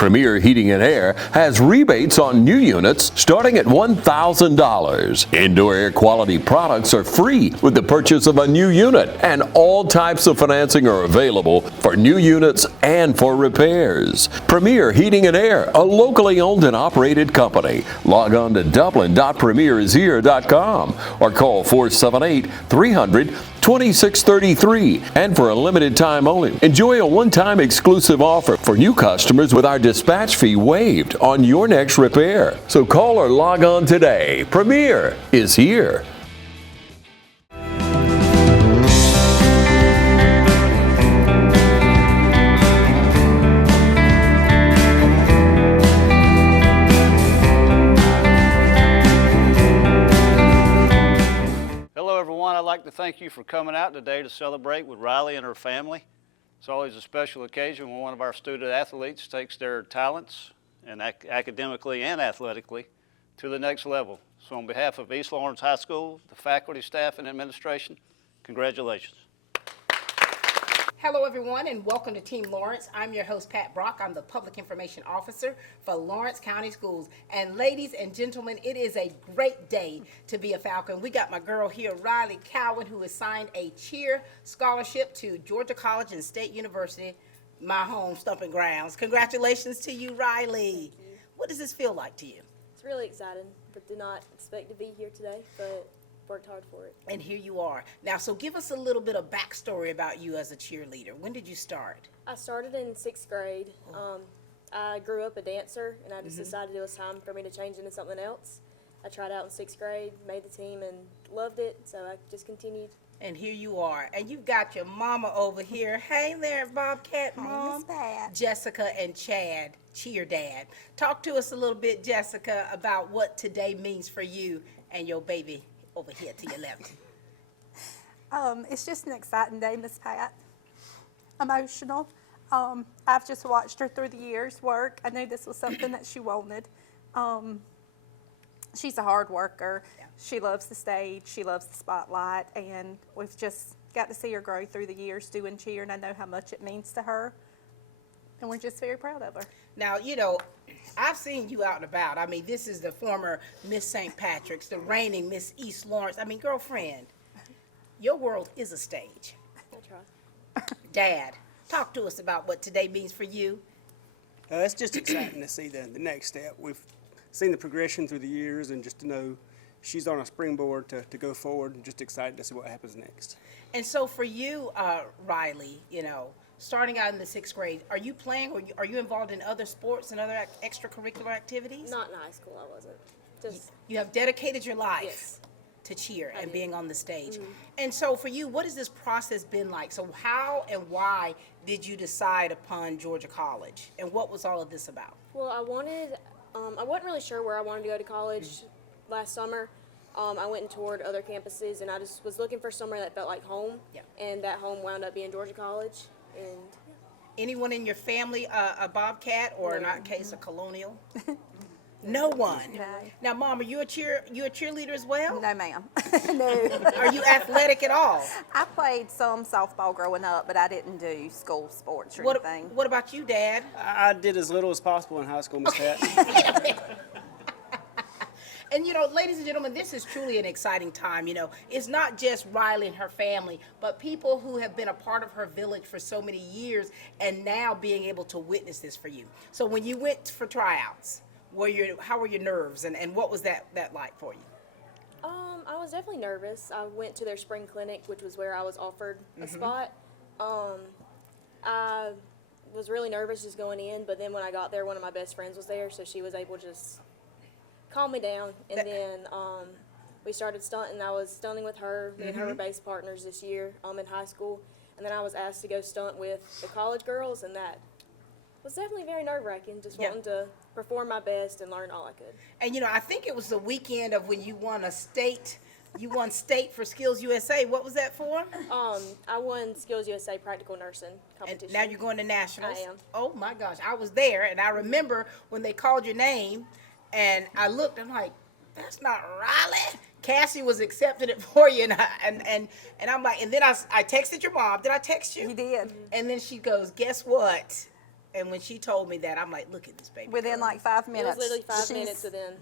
Premier Heating and Air has rebates on new units starting at $1,000. Indoor air quality products are free with the purchase of a new unit, and all types of financing are available for new units and for repairs. Premier Heating and Air, a locally owned and operated company. Log on to dublin.premierishere.com or call 478-300-2633. And for a limited time only, enjoy a one-time exclusive offer for new customers with our dispatch fee waived on your next repair. So call or log on today. Premier is here. I'd like to thank you for coming out today to celebrate with Riley and her family. It's always a special occasion when one of our student athletes takes their talents, and academically and athletically, to the next level. So on behalf of East Lawrence High School, the faculty, staff, and administration, congratulations. Hello everyone and welcome to Team Lawrence. I'm your host Pat Brock. I'm the Public Information Officer for Lawrence County Schools. And ladies and gentlemen, it is a great day to be a Falcon. We got my girl here, Riley Keown, who has signed a cheer scholarship to Georgia College and State University, my home stomping grounds. Congratulations to you, Riley. Thank you. What does this feel like to you? It's really exciting, but did not expect to be here today, but worked hard for it. And here you are. Now, so give us a little bit of backstory about you as a cheerleader. When did you start? I started in 6th grade. I grew up a dancer, and I just decided it was time for me to change into something else. I tried out in 6th grade, made the team, and loved it, so I just continued. And here you are. And you've got your mama over here. Hey there, Bobcat Mom. Jessica and Chad, cheer dad. Talk to us a little bit, Jessica, about what today means for you and your baby over here to your left. It's just an exciting day, Miss Pat. Emotional. I've just watched her through the years work. I knew this was something that she wanted. She's a hard worker. Yeah. She loves the stage. She loves the spotlight. And we've just got to see her grow through the years doing cheer, and I know how much it means to her. And we're just very proud of her. Now, you know, I've seen you out and about. I mean, this is the former Miss St. Patrick's, the reigning Miss East Lawrence. I mean, girlfriend, your world is a stage. I try. Dad, talk to us about what today means for you. It's just exciting to see the next step. We've seen the progression through the years, and just to know she's on a springboard to go forward, and just excited to see what happens next. And so for you, Riley, you know, starting out in the 6th grade, are you playing or are you involved in other sports and other extracurricular activities? Not in high school, I wasn't. Just you have dedicated your life yes. to cheer and did. being on the stage. And so for you, what has this process been like? So how and why did you decide upon Georgia College? And what was all of this about? Well, I wasn't really sure where I wanted to go to college last summer. I went and toured other campuses, and I just was looking for somewhere that felt like home. Yeah. And that home wound up being Georgia College. And anyone in your family a Bobcat or in our case a Colonial? No one. No. Now, Mom, are you a cheerleader as well? No, ma'am. No. Are you athletic at all? I played some softball growing up, but I didn't do school sports or anything. What about you, Dad? I did as little as possible in high school, Miss Pat. And, you know, ladies and gentlemen, this is truly an exciting time. You know, it's not just Riley and her family, but people who have been a part of her village for so many years and now being able to witness this for you. So when you went for tryouts, how were your nerves and what was that like for you? I was definitely nervous. I went to their spring clinic, which was where I was offered a spot. I was really nervous just going in, but then when I got there, one of my best friends was there, so she was able to just calm me down. And then we started stunting. I was stunting with her. Me and her were base partners this year in high school. And then I was asked to go stunt with the college girls, and that was definitely very nerve-wracking, just wanting to perform my best and learn all I could. And, you know, I think it was the weekend of when you won state for Skills USA. What was that for? I won Skills USA Practical Nursing competition. And now you're going to nationals? I am. Oh, my gosh. I was there, and I remember when they called your name, and I looked, I'm like, that's not Riley. Cassie was accepting it for you, and I'm like, and then I texted your mom. Did I text you? You did. And then she goes, guess what? And when she told me that, I'm like, look at this baby Within girl. like 5 It minutes. was literally 5 she's minutes within.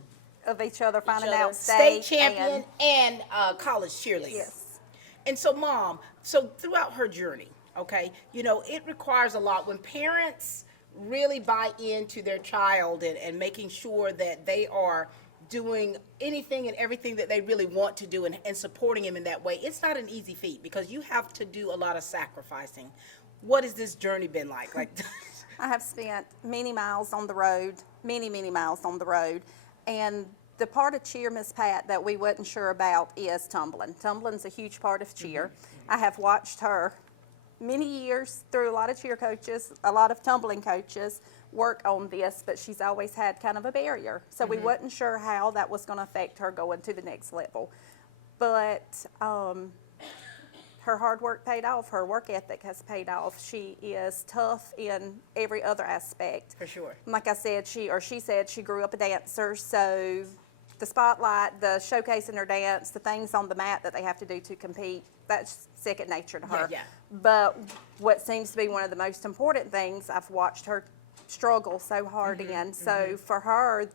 of each other finding other. out State state champion and college cheerleader. Yes. And so, Mom, so throughout her journey, okay, you know, it requires a lot when parents really buy into their child and making sure that they are doing anything and everything that they really want to do and supporting him in that way. It's not an easy feat because you have to do a lot of sacrificing. What has this journey been like? Like, I have spent many miles on the road, many miles on the road, and the part of cheer, Miss Pat, that we wasn't sure about is tumbling. Tumbling's a huge part of cheer. I have watched her many years through a lot of cheer coaches, a lot of tumbling coaches work on this, but she's always had kind of a barrier. So we wasn't sure how that was going to affect her going to the next level. But her hard work paid off. Her work ethic has paid off. She is tough in every other aspect. For sure. Like I said, she said she grew up a dancer, so the spotlight, the showcasing her dance, the things on the mat that they have to do to compete, that's second nature to her. Yeah. But what seems to be one of the most important things, I've watched her struggle so hard in. So for her,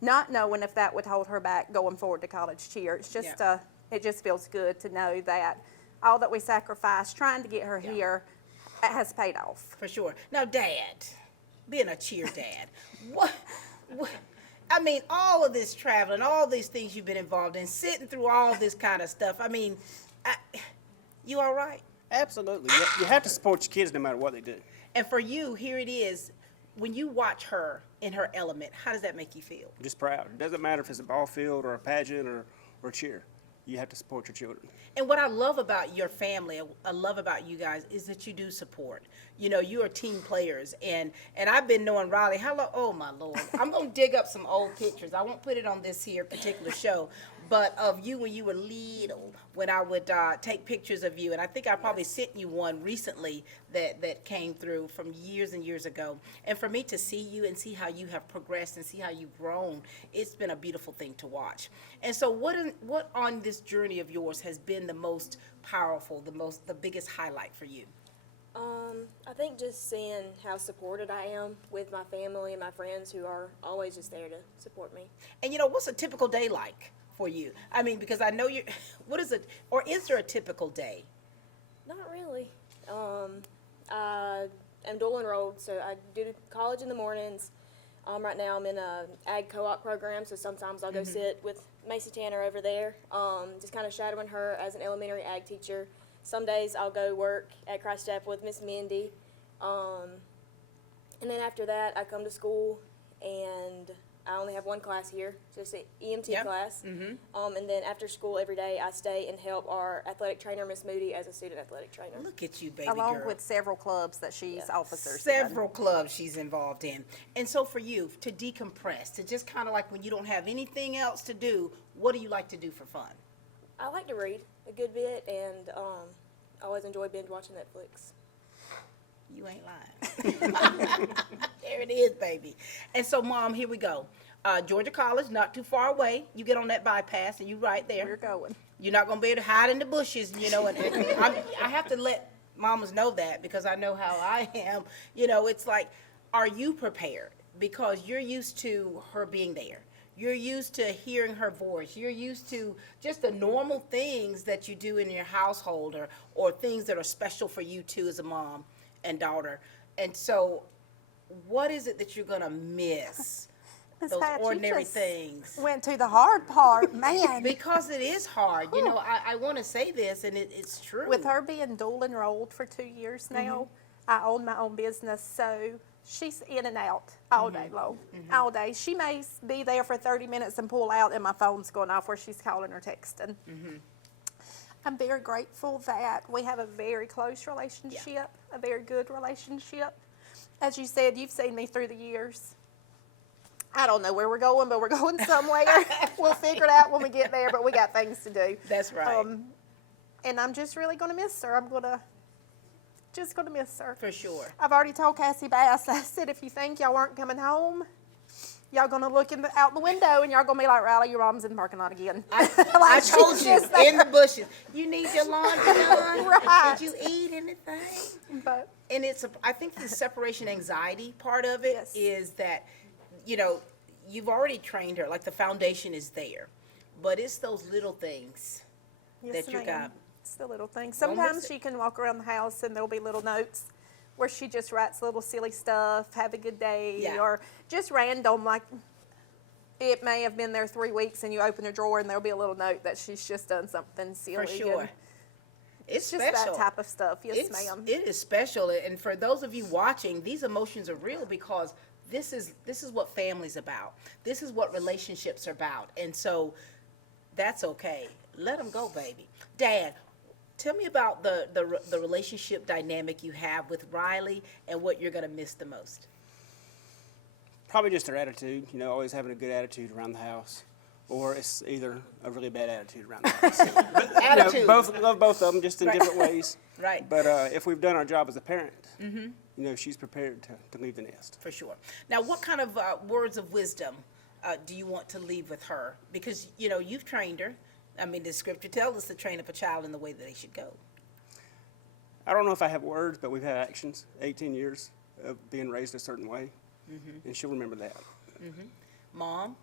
not knowing if that would hold her back going forward to college cheer, it's just it just feels good to know that all that we sacrificed trying to get her here has paid off. for sure. Now, Dad, being a cheer dad, what I mean, all of this traveling, all these things you've been involved in, sitting through all this kind of stuff. I mean, you all right? Absolutely. You have to support your kids no matter what they do. And for you, here it is. When you watch her in her element, how does that make you feel? I'm just proud. It doesn't matter if it's a ball field or a pageant or cheer. You have to support your children. And what I love about your family, I love about you guys, is that you do support. You know, you are team players, and I've been knowing Riley. How long? Oh my Lord! I'm gonna dig up some old pictures. I won't put it on this here particular show, but of you when you were little, when I would take pictures of you, and I think I probably sent you one recently that came through from years and years ago. And for me to see you and see how you have progressed and see how you've grown, it's been a beautiful thing to watch. And so, what on this journey of yours has been the most powerful, the biggest highlight for you? I think just seeing how supported I am with my family and my friends who are always just there to support me. And you know, what's a typical day like for you? I mean, because I know what is it, or is there a typical day? Not really. I am dual enrolled, so I do college in the mornings. Right now I'm in a ag co-op program, so sometimes I'll go sit with Macy Tanner over there, just kind of shadowing her as an elementary ag teacher. Some days I'll go work at Christ Chapel with Miss Mindy. And then after that, I come to school, and I only have one class here, just an EMT class. And then after school every day, I stay and help our athletic trainer, Miss Moody, as a student athletic trainer. Look at you, baby Along girl. with several clubs that she's officers in. Several clubs she's involved in. And so for you, to decompress, to just kind of like when you don't have anything else to do, what do you like to do for fun? I like to read a good bit, and I always enjoy binge watching Netflix. You ain't lying. There it is, baby. And so, Mom, here we go. Georgia College, not too far away. You get on that bypass, and you're right there. We're going. You're not going to be able to hide in the bushes, you know. And I have to let mamas know that because I know how I am. You know, it's like, are you prepared? Because you're used to her being there. You're used to hearing her voice. You're used to just the normal things that you do in your household or things that are special for you too as a mom and daughter. And so what is it that you're going to miss? Miss Those Pat, you ordinary just things. Went to the hard part, man. Because it is hard. You know, I want to say this, and it's true. With her being dual enrolled for 2 years now, I own my own business, so she's in and out all day long, all day. She may be there for 30 minutes and pull out, and my phone's going off where she's calling or texting. I'm very grateful that we have a very close relationship, a very good relationship. As you said, you've seen me through the years. I don't know where we're going, but we're going somewhere. We'll figure it out when we get there, but we got things to do. That's right. And I'm just really going to miss her. I'm just going to miss her. For sure. I've already told Cassie Bass, I said, if you think y'all aren't coming home, y'all gonna look out the window and y'all gonna be like, Riley, your mom's in the parking lot again. I told she's you, just there. in the bushes. You need your laundry done? Right. Did you eat anything? But And I think the separation anxiety part of it Yes. is that, you've already trained her, like the foundation is there. But it's those little things yes, that you ma'am. got. It's the little things. Don't miss Sometimes it. she can walk around the house and there'll be little notes where she just writes little silly stuff, have a good day, Yeah. or just random, like it may have been there 3 weeks and you open a drawer and there'll be a little note that she's just done something silly. For sure. and It's just special. that type of stuff. Yes, ma'am. It is special, and for those of you watching, these emotions are real because this is what family's about. This is what relationships are about, and so that's okay. Let them go, baby. Dad, tell me about the relationship dynamic you have with Riley and what you're gonna miss the most. Probably just her attitude, always having a good attitude around the house. Or it's either a really bad attitude around the house. Attitude. Love both of them, just in different ways. Right. But if we've done our job as a parent, she's prepared to leave the nest. For sure. Now, what kind of words of wisdom do you want to leave with her? Because, you've trained her. I mean, the scripture tells us to train up a child in the way that they should go. I don't know if I have words, but we've had actions, 18 years of being raised a certain way, and she'll remember that. Mom?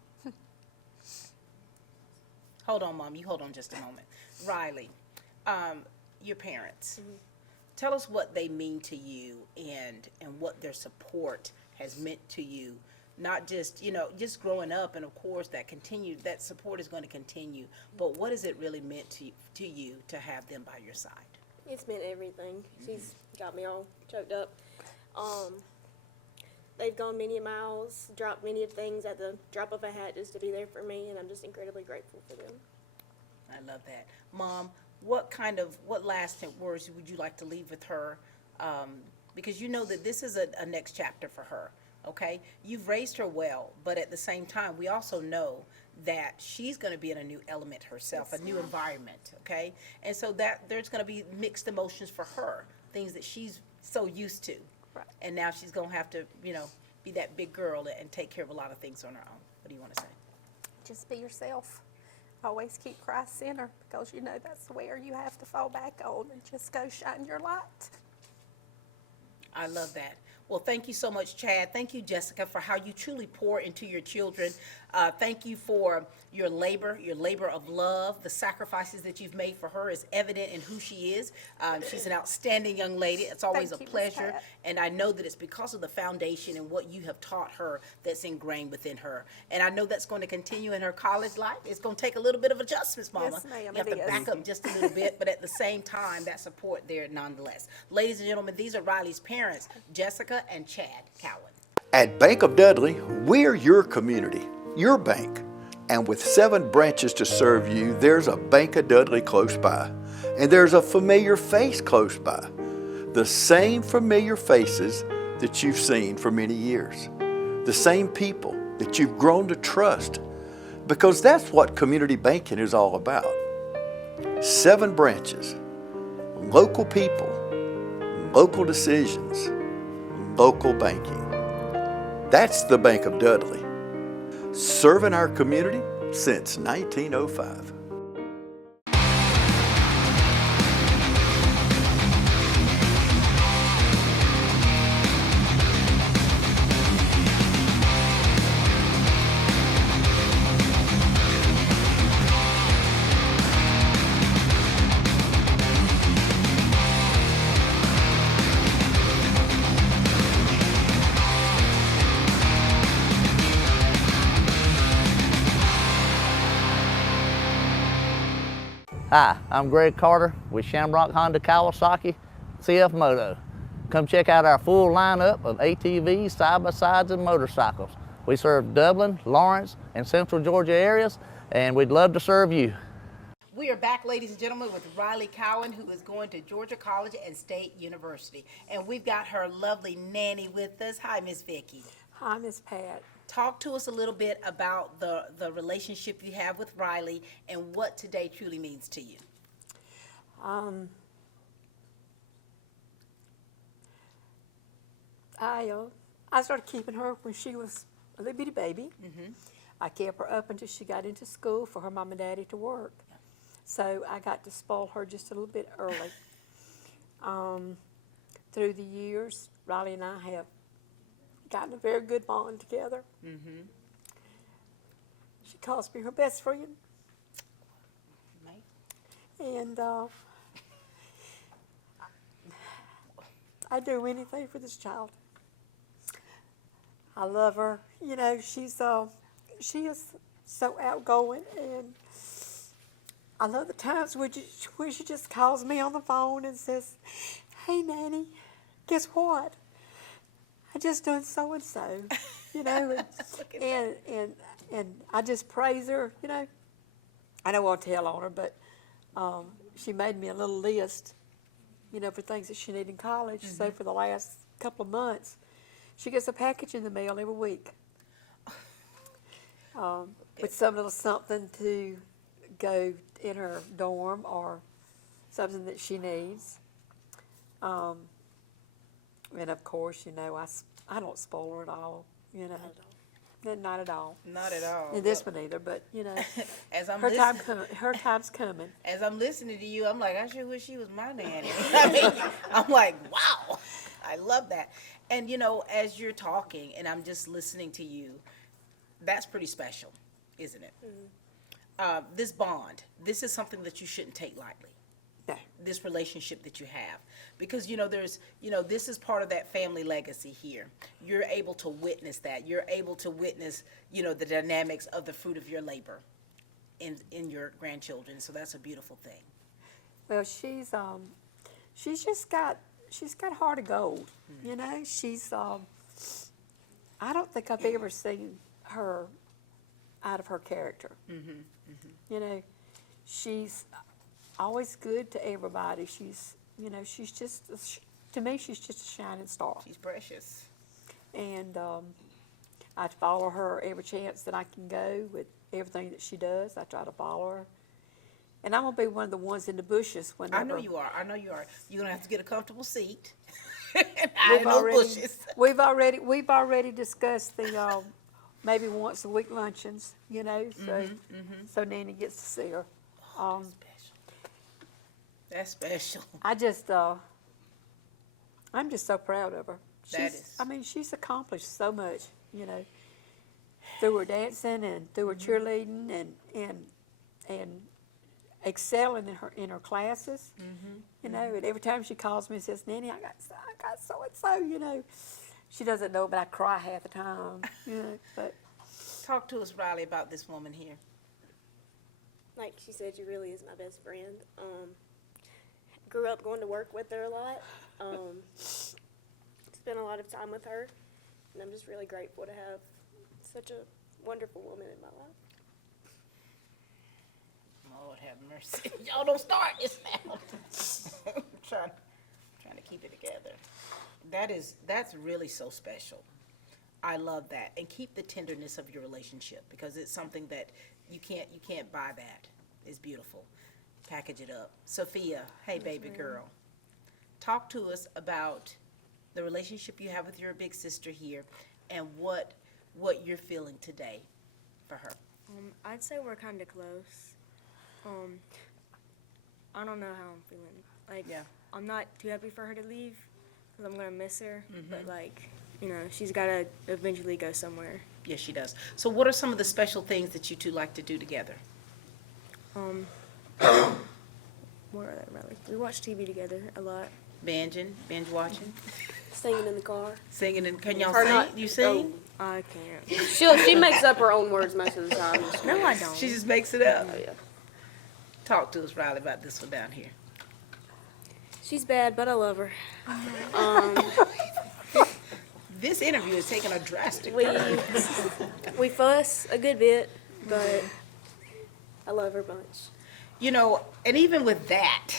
Hold on, Mom. You hold on just a moment. Riley, your parents. Tell us what they mean to you and what their support has meant to you. Not just, just growing up, and of course that support is going to continue, but what has it really meant to you to have them by your side? It's meant everything. She's got me all choked up. They've gone many miles, dropped many of things at the drop of a hat just to be there for me, and I'm just incredibly grateful for them. I love that. Mom, what lasting words would you like to leave with her? Because you know that this is a next chapter for her, okay? You've raised her well, but at the same time, we also know that she's going to be in a new element herself, a new environment, okay? And so that there's going to be mixed emotions for her, things that she's so used to. Right. And now she's going to have to, be that big girl and take care of a lot of things on her own. What do you want to say? Just be yourself. Always keep Christ center, because that's where you have to fall back on, and just go shine your light. I love that. Well, thank you so much, Chad. Thank you, Jessica, for how you truly pour into your children. Thank you for your labor of love. The sacrifices that you've made for her is evident in who she is. She's an outstanding young lady. It's always Thank a you, Miss pleasure. Pat. And I know that it's because of the foundation and what you have taught her that's ingrained within her. And I know that's going to continue in her college life. It's going to take a little bit of adjustments, Mama. Yes, ma'am, You have it to is. back up just a little bit, but at the same time, that support there nonetheless. Ladies and gentlemen, these are Riley's parents, Jessica and Chad Keown. At Bank of Dudley, we're your community, your bank. And with 7 branches to serve you, there's a Bank of Dudley close by. And there's a familiar face close by. The same familiar faces that you've seen for many years. The same people that you've grown to trust. Because that's what community banking is all about. 7 branches, local people, local decisions, local banking. That's the Bank of Dudley, serving our community since 1905. Hi, I'm Greg Carter with Shamrock Honda Kawasaki CF Moto. Come check out our full lineup of ATVs, side-by-sides, and motorcycles. We serve Dublin, Lawrence, and Central Georgia areas, and we'd love to serve you. We are back, ladies and gentlemen, with Riley Keown, who is going to Georgia College and State University. And we've got her lovely nanny with us. Hi, Miss Vicki. Hi, Miss Pat. Talk to us a little bit about the relationship you have with Riley and what today truly means to you. I started keeping her when she was a little bitty baby. I kept her up until she got into school for her mom and daddy to work. So I got to spoil her just a little bit early. Through the years, Riley and I have gotten a very good bond together. She calls me her best friend. And I do anything for this child. I love her. You know, she is so outgoing, and I love the times when she just calls me on the phone and says, "Hey, Nanny, guess what? I just done so and so." You know, and I just praise her. You know, I don't want to tell on her, but she made me a little list, you know, for things that she needed in college. So for the last couple of months, she gets a package in the mail every week with some little something to go in her dorm or something that she needs. And of course, you know, I don't spoil her at all, you know. Not at all. Not at all. And this one either, but you know, As I'm her time's coming. As I'm listening to you, I'm like, I sure wish she was my nanny. I mean, I'm like, wow, I love that. And you know, as you're talking and I'm just listening to you, that's pretty special, isn't it? This bond, this is something that you shouldn't take lightly. No. This relationship that you have, because you know this is part of that family legacy here. You're able to witness that. You're able to witness the dynamics of the fruit of your labor in your grandchildren. So that's a beautiful thing. Well, she's got heart of gold. You know, she's I don't think I've ever seen her out of her character. You know, she's always good to everybody. She's just, to me, she's just a shining star. She's precious. And I follow her every chance that I can go with everything that she does. I try to follow her. And I'm going to be one of the ones in the bushes whenever. I know you are. You're going to have to get a comfortable seat. We've already discussed the maybe once a week luncheons, you know, so Nanny gets to see her. That's special. I'm just so proud of her. I mean, she's accomplished so much, you know, through her dancing and through her cheerleading and excelling in her classes. You know, and every time she calls me and says, "Nanny, I got so and so," you know, she doesn't know, but I cry half the time. You know, but talk to us, Riley, about this woman here. Like she said, she really is my best friend. Grew up going to work with her a lot. Spent a lot of time with her, and I'm just really grateful to have such a wonderful woman in my life. Lord have mercy. Y'all don't start this now. trying to keep it together. That's really so special. I love that. And keep the tenderness of your relationship, because it's something that you can't buy that. It's beautiful. Package it up. Sophia, hey baby girl. Talk to us about the relationship you have with your big sister here and what you're feeling today for her. I'd say we're kind of close. I don't know how I'm feeling. Like, I'm not too happy for her to leave because I'm going to miss her. But, like, you know, she's got to eventually go somewhere. Yes, she does. So what are some of the special things that you two like to do together? What are they, really? We watch TV together a lot. Binge watching? Singing in the car. Can y'all sing? You sing? Oh, I can't. She makes up her own words most of the time. No, I don't. She just makes it up? Oh, yeah. Talk to us, Riley, about this one down here. She's bad, but I love her. This interview is taking a drastic We turn. we fuss a good bit, but I love her a bunch. You know, and even with that,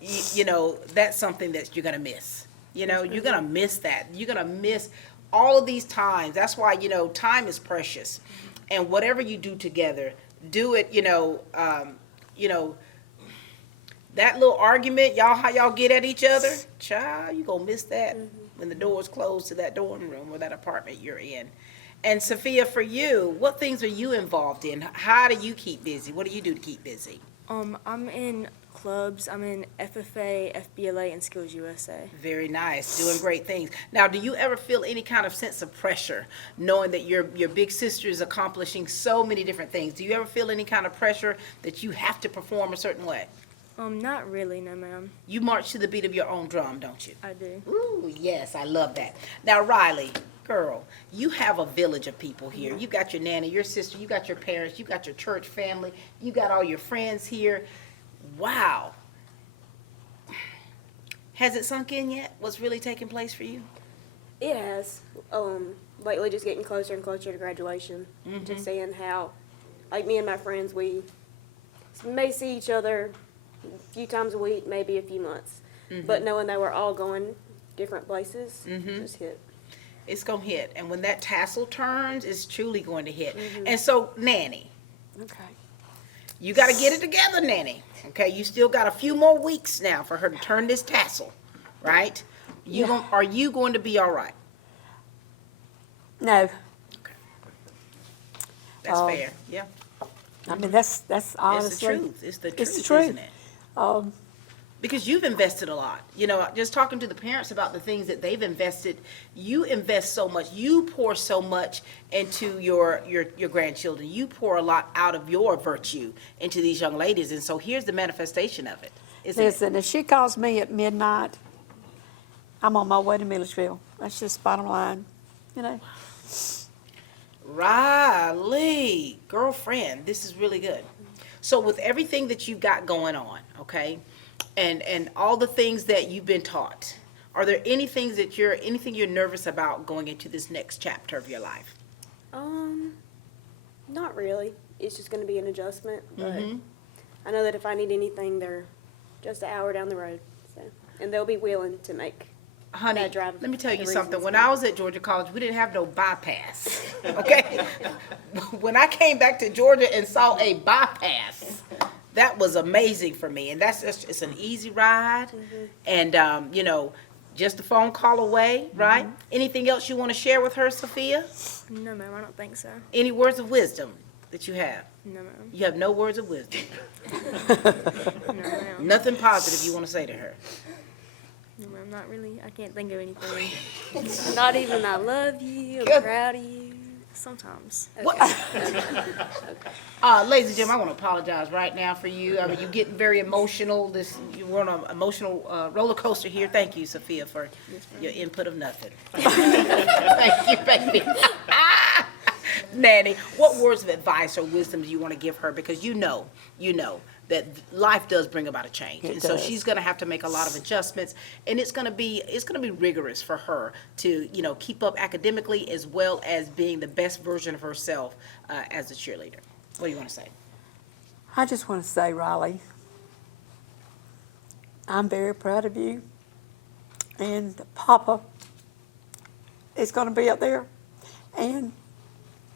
you know, that's something that you're going to miss. You know, you're going to miss that. You're going to miss all of these times. That's why, you know, time is precious. And whatever you do together, do it, you know, that little argument, how y'all get at each other, child, you going to miss that when the door's closed to that dorm room or that apartment you're in. And Sophia, for you, what things are you involved in? How do you keep busy? What do you do to keep busy? I'm in clubs. I'm in FFA, FBLA, and Skills USA. Very nice, doing great things. Now, do you ever feel any kind of sense of pressure, knowing that your big sister is accomplishing so many different things? Do you ever feel any kind of pressure that you have to perform a certain way? Not really, no ma'am. You march to the beat of your own drum, don't you? I do. Ooh, yes, I love that. Now, Riley, girl, you have a village of people here. You got your nanny, your sister, you got your parents, you got your church family, you got all your friends here. Wow. Has it sunk in yet? What's really taking place for you? It has. Lately just getting closer and closer to graduation. Just seeing how, like me and my friends, we may see each other a few times a week, maybe a few months. But knowing that we're all going different places, just hit. It's going to hit. And when that tassel turns, it's truly going to hit. And so, Nanny. Okay. You got to get it together, Nanny. Okay, you still got a few more weeks now for her to turn this tassel, right? Are you going to be all right? No. Okay. That's fair. Yeah. I mean, that's honestly. It's the truth. It's the truth, It's the truth. isn't it? Because you've invested a lot. You know, just talking to the parents about the things that they've invested, you invest so much. You pour so much into your grandchildren. You pour a lot out of your virtue into these young ladies. And so here's the manifestation of it, isn't it? Listen, if she calls me at midnight, I'm on my way to Milledgeville. That's just bottom line, you know. Riley, girlfriend, this is really good. So with everything that you've got going on, okay, and all the things that you've been taught, are there anything you're nervous about going into this next chapter of your life? Not really. It's just going to be an adjustment, but I know that if I need anything, they're just an hour down the road, so, and they'll be willing to make. Honey, that drive let me tell you the something. reasons When why. I was at Georgia College, we didn't have no bypass, okay? When I came back to Georgia and saw a bypass, that was amazing for me. And it's an easy ride, and, you know, just a phone call away, right? Anything else you want to share with her, Sophia? No, ma'am, I don't think so. Any words of wisdom that you have? No, ma'am. You have no words of wisdom. No, ma'am. Nothing positive you want to say to her. No, ma'am, not really. I can't think of anything. Not even I love you, Good. I'm proud of you. Sometimes. What? Ladies and gentlemen, I want to apologize right now for you. I mean, you're getting very emotional. You're on an emotional roller coaster here. Thank you, Sophia, for your input of nothing. Thank you, baby. Nanny, what words of advice or wisdom do you want to give her? Because you know that life does bring about a change, and so she's going to have to make a lot of adjustments, and it's going to be rigorous for her to keep up academically as well as being the best version of herself as a cheerleader. What do you want to say? I just want to say, Riley, I'm very proud of you, and Papa is going to be up there, and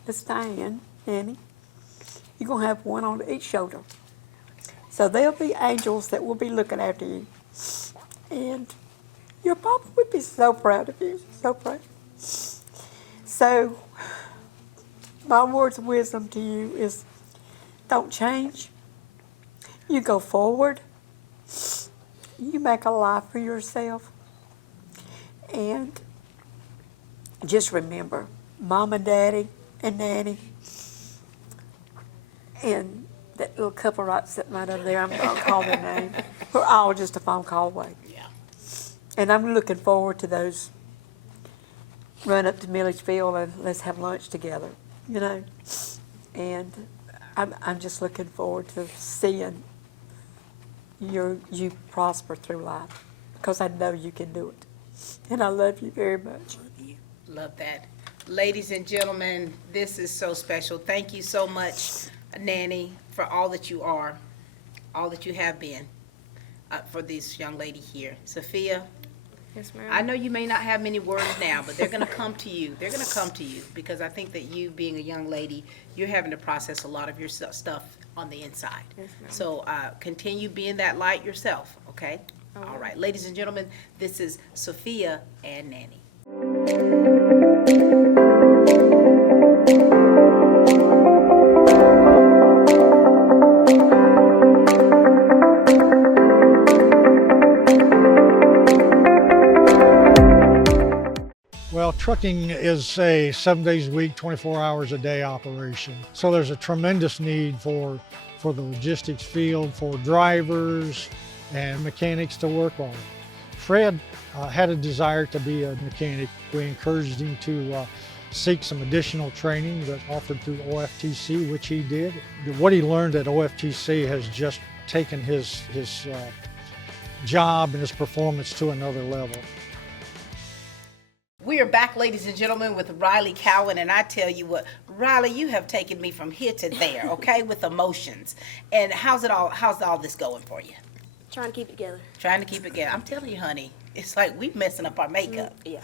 Miss Diane, Nanny, you're going to have one on each shoulder. So there'll be angels that will be looking after you. And your papa would be so proud of you, so proud. So my words of wisdom to you is don't change. You go forward. You make a life for yourself. And just remember, Mom and Daddy and Nanny and that little couple right sitting right over there, I'm not gonna call their name. We're all just a phone call away. Yeah. And I'm looking forward to those run up to Milledgeville and let's have lunch together, you know. And I'm just looking forward to seeing you prosper through life, because I know you can do it. And I love you very much. Love that. Ladies and gentlemen, this is so special. Thank you so much, Nanny, for all that you are, all that you have been for this young lady here. Sophia, Yes, ma'am. I know you may not have many words now, but they're going to come to you. They're going to come to you because I think that you, being a young lady, you're having to process a lot of your stuff on the inside. Yes, ma'am. So continue being that light yourself, okay? All right. Ladies and gentlemen, this is Sophia and Nanny. Trucking is a 7 days a week, 24 hours a day operation. So there's a tremendous need for the logistics field, for drivers and mechanics to work on. Fred had a desire to be a mechanic. We encouraged him to seek some additional training that's offered through OFTC, which he did. What he learned at OFTC has just taken his job and his performance to another level. We are back, ladies and gentlemen, with Riley Keown, and I tell you what, Riley, you have taken me from here to there, okay, with emotions. And how's all this going for you? Trying to keep it together. Trying to keep it together. I'm telling you, honey, it's like we messing up our makeup. Yeah.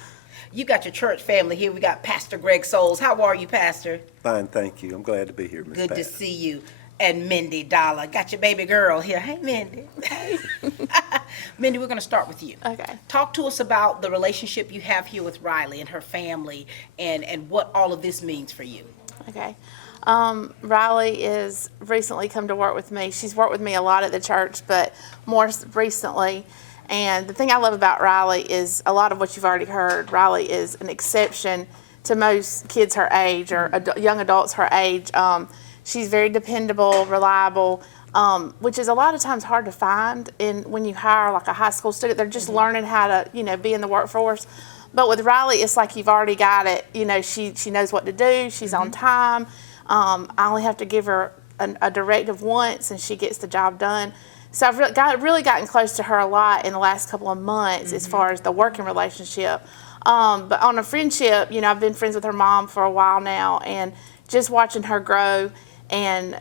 You got your church family here. We got Pastor Greg Souls. How are you, Pastor? Fine, thank you. I'm glad to be here, Miss Good Pat. to see you. And Mindy Dollar. Got your baby girl here. Hey, Mindy. Hey. Mindy, we're going to start with you. Okay. Talk to us about the relationship you have here with Riley and her family and what all of this means for you. Okay. Riley is recently come to work with me. She's worked with me a lot at the church, but more recently. And the thing I love about Riley is a lot of what you've already heard. Riley is an exception to most kids her age or young adults her age. She's very dependable, reliable, which is a lot of times hard to find when you hire like a high school student. They're just learning how to, be in the workforce. But with Riley, it's like you've already got it. She knows what to do. She's on time. I only have to give her a directive once, and she gets the job done. So I've really gotten close to her a lot in the last couple of months as far as the working relationship. But on a friendship, I've been friends with her mom for a while now, and just watching her grow and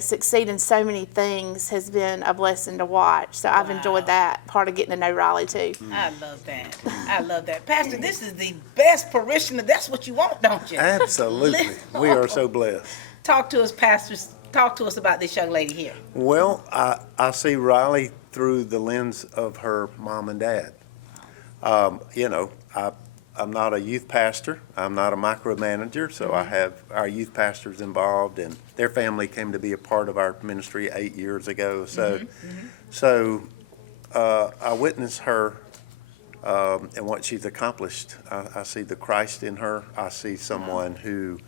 succeed in so many things has been a blessing to watch. So I've enjoyed that part of getting to know Riley too. I love that. I love that. Pastor, this is the best parishioner. That's what you want, don't you? Absolutely. We are so blessed. Talk to us, pastors. Talk to us about this young lady here. Well, I see Riley through the lens of her mom and dad. I'm not a youth pastor. I'm not a micromanager, so I have our youth pastors involved, and their family came to be a part of our ministry 8 years ago. So I witness her and what she's accomplished. I see the Christ in her. I see someone who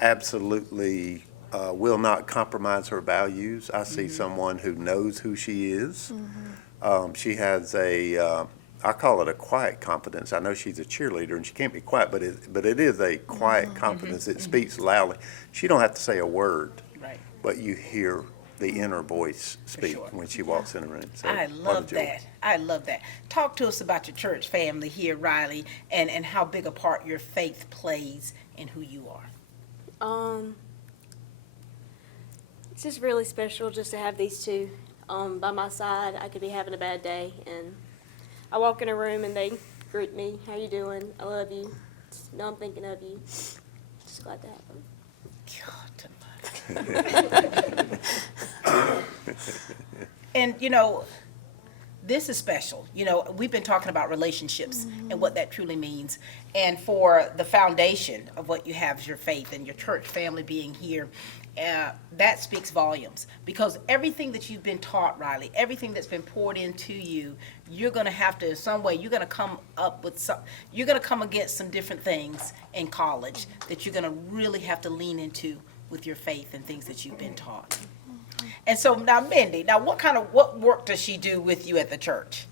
absolutely will not compromise her values. I see someone who knows who she is. She has I call it a quiet confidence. I know she's a cheerleader and she can't be quiet, but it is a quiet confidence. It speaks loudly. She don't have to say a word, Right. but you hear the inner voice speak when she walks in a room. So, I love that. I love that. Talk to us about your church family here, Riley, and how big a part your faith plays in who you are. It's just really special just to have these two by my side. I could be having a bad day, and I walk in a room and they greet me. How you doing? I love you. Know I'm thinking of you. Just glad to have them. And this is special. We've been talking about relationships and what that truly means. And for the foundation of what you have is your faith and your church family being here. That speaks volumes, because everything that you've been taught, Riley, everything that's been poured into you, you're going to have to, in some way, you're going to come up with you're going to come against some different things in college that you're going to really have to lean into with your faith and things that you've been taught. And so now, Mindy, what work does she do with you at the church?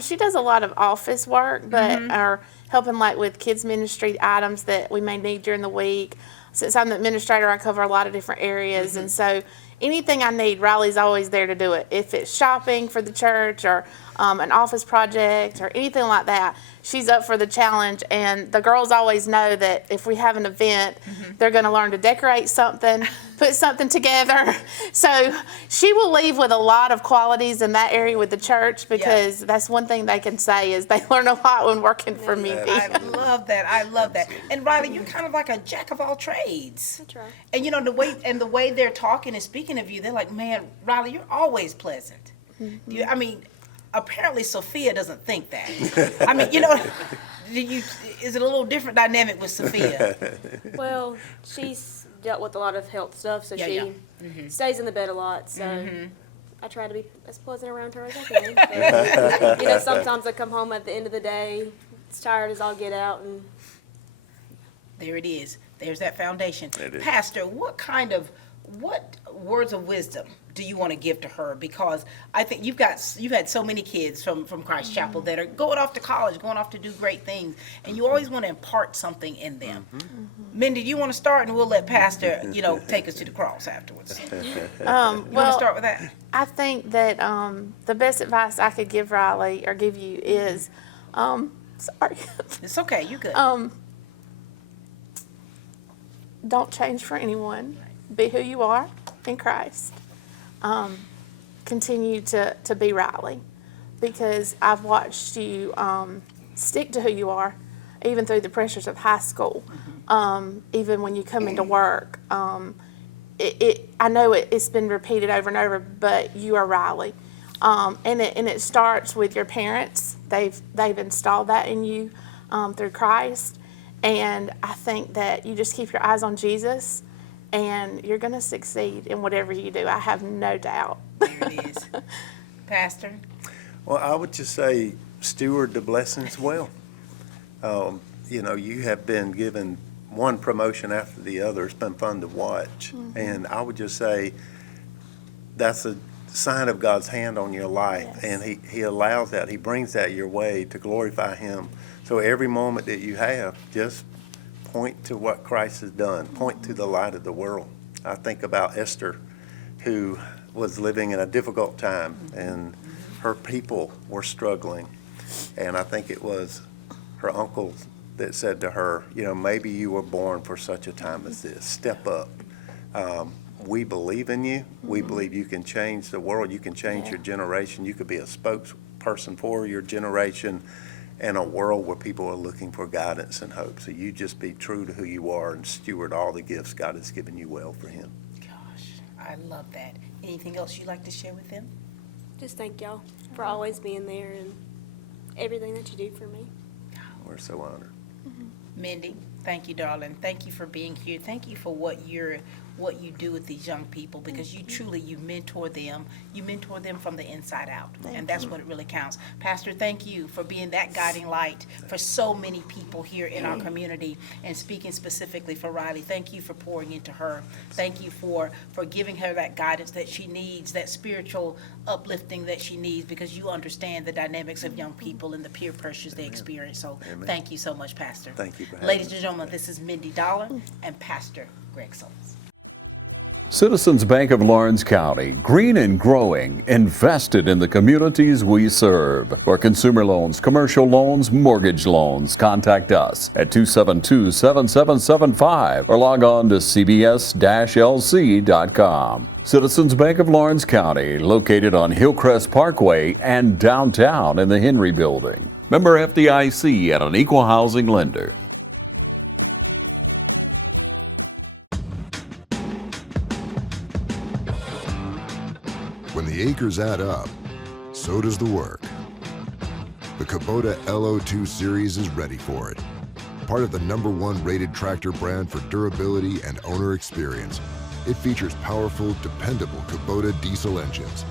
She does a lot of office work, but are helping with kids ministry items that we may need during the week. Since I'm the administrator, I cover a lot of different areas, and so anything I need, Riley's always there to do it. If it's shopping for the church or an office project or anything like that, she's up for the challenge. And the girls always know that if we have an event, they're going to learn to decorate something, put something together. So she will leave with a lot of qualities in that area with the church, because that's one thing they can say is they learn a lot when working for me. I love that. I love that. And Riley, you're kind of like a jack of all trades. That's right. And the way they're talking and speaking of you, they're like, man, Riley, you're always pleasant. Apparently Sophia doesn't think that. Is it a little different dynamic with Sophia? Well, she's dealt with a lot of health stuff, so she stays in the bed a lot. So I try to be as pleasant around her as I can. But, sometimes I come home at the end of the day, as tired as I'll get out, and There it is. There's that foundation. It is. Pastor, what words of wisdom do you want to give to her? Because I think you've had so many kids from Christ Chapel that are going off to college, going off to do great things, and you always want to impart something in them. Mindy, do you want to start, and we'll let Pastor, take us to the cross afterwards. You want to start with that? I think that the best advice I could give Riley or give you is, sorry. It's okay. You good. Don't change for anyone. Be who you are in Christ. Continue to be Riley, because I've watched you stick to who you are, even through the pressures of high school. Even when you come into work, I know it's been repeated over and over, but you are Riley, and it starts with your parents. They've installed that in you through Christ. And I think that you just keep your eyes on Jesus, and you're going to succeed in whatever you do. I have no doubt. There it is. Pastor? Well, I would just say steward the blessings well. You have been given one promotion after the other. It's been fun to watch. Mm-hmm. And I would just say that's a sign of God's hand on your life. Yes. And he allows that. He brings that your way to glorify Him. So every moment that you have, just point to what Christ has done. Point to the light of the world. I think about Esther, who was living in a difficult time, and her people were struggling. And I think it was her uncle that said to her, maybe you were born for such a time as this. Step up. We believe in you. We believe you can change the world. You can change your generation. You could be a spokesperson for your generation in a world where people are looking for guidance and hope. So you just be true to who you are and steward all the gifts God has given you well for Him. Gosh, I love that. Anything else you'd like to share with them? Just thank y'all for always being there and everything that you do for me. We're so honored. Mindy, thank you, darling. Thank you for being here. Thank you for what you do with these young people, because you mentor them. You mentor them from the inside out, and that's what it really counts. Pastor, thank you for being that guiding light for so many people here in our community, and speaking specifically for Riley. Thank you for pouring into her. Thank you for giving her that guidance that she needs, that spiritual uplifting that she needs, because you understand the dynamics of young people and the peer pressures they experience. So thank you so much, Pastor. Thank you for having Ladies us. and gentlemen, this is Mindy Dollar and Pastor Greg Souls. Citizens Bank of Lawrence County, green and growing, invested in the communities we serve. For consumer loans, commercial loans, mortgage loans, contact us at 272-7775 or log on to cbs-lc.com. Citizens Bank of Lawrence County, located on Hillcrest Parkway and downtown in the Henry Building. Member FDIC and an equal housing lender. When the acres add up, so does the work. The Kubota LO2 Series is ready for it. Part of the #1 rated tractor brand for durability and owner experience, it features powerful, dependable Kubota diesel engines,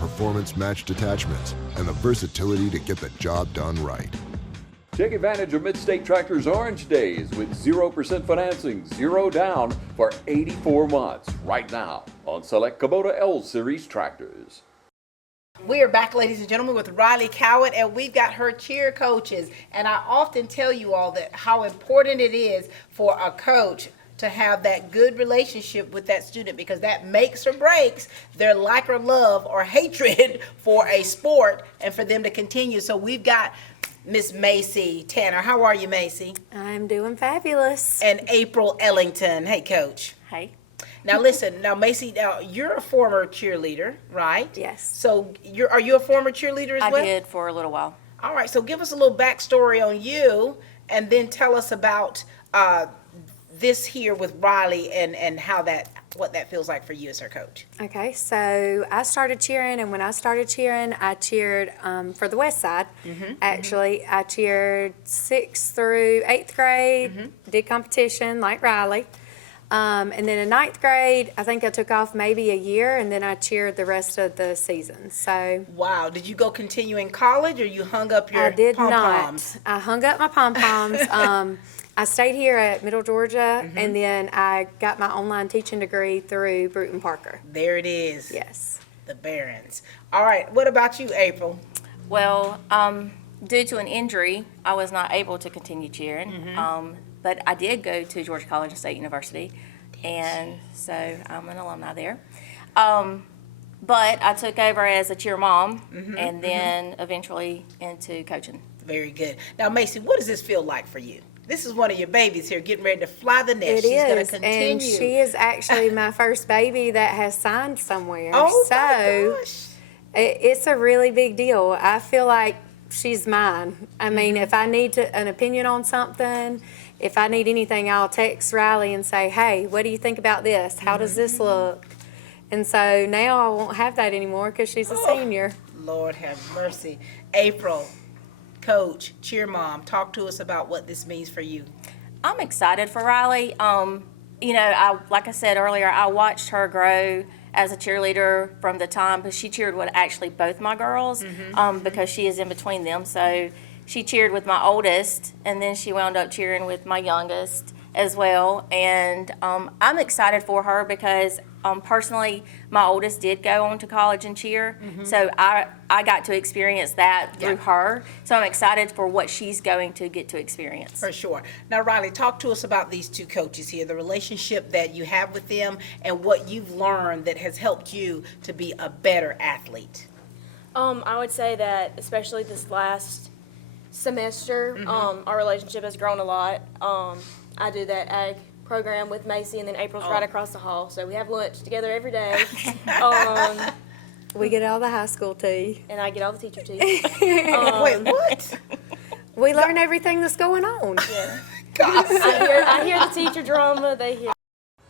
performance-matched attachments, and the versatility to get the job done right. Take advantage of Midstate Tractor's Orange Days with 0% financing, 0 down for 84 months right now on select Kubota L Series tractors. We are back, ladies and gentlemen, with Riley Cowett, and we've got her cheer coaches. And I often tell you all that how important it is for a coach to have that good relationship with that student, because that makes or breaks their like or love or hatred for a sport and for them to continue. So we've got Miss Macy Tanner. How are you, Macy? I'm doing fabulous. And April Ellington. Hey, Coach. Hey. Now listen, Macy, you're a former cheerleader, right? Yes. So are you a former cheerleader as well? I did for a little while. All right, so give us a little backstory on you, and then tell us about this here with Riley and what that feels like for you as her coach. Okay, so I started cheering, and when I started cheering, I cheered for the West Side. Actually, I cheered 6th through 8th grade, did competition like Riley. And then in 9th grade, I think I took off maybe a year, and then I cheered the rest of the season. So wow, did you go continue in college, or you hung up your I did pom-poms? not. I hung up my pom-poms. I stayed here at Middle Georgia, and then I got my online teaching degree through Bruton Parker. There it is. Yes. The Barons. All right, what about you, April? Well, due to an injury, I was not able to continue cheering, but I did go to Georgia College and State University, and so I'm an alumni there. But I took over as a cheer mom, and then eventually into coaching. Very good. Now, Macy, what does this feel like for you? This is one of your babies here getting ready to fly the nest. It She's going to is, continue. and she is actually my first baby that has signed somewhere. Oh, so my gosh. It's a really big deal. I feel like she's mine. I mean, if I need an opinion on something, if I need anything, I'll text Riley and say, hey, what do you think about this? How does this look? And so now I won't have that anymore because she's a senior. Lord have mercy. April, coach, cheer mom, talk to us about what this means for you. I'm excited for Riley. You know, like I said earlier, I watched her grow as a cheerleader from the time, but she cheered with actually both my girls because she is in between them. So she cheered with my oldest, and then she wound up cheering with my youngest as well. And I'm excited for her because personally, my oldest did go on to college and cheer, so I got to experience that through her. So I'm excited for what she's going to get to experience. For sure. Now, Riley, talk to us about these two coaches here, the relationship that you have with them and what you've learned that has helped you to be a better athlete. I would say that especially this last semester, our relationship has grown a lot. I do that ag program with Macy, and then April's right across the hall, so we have lunch together every day. We get all the high school tea. And I get all the teacher tea. Wait, what? We learn everything that's going on. Yeah. I hear the teacher drama, they hear.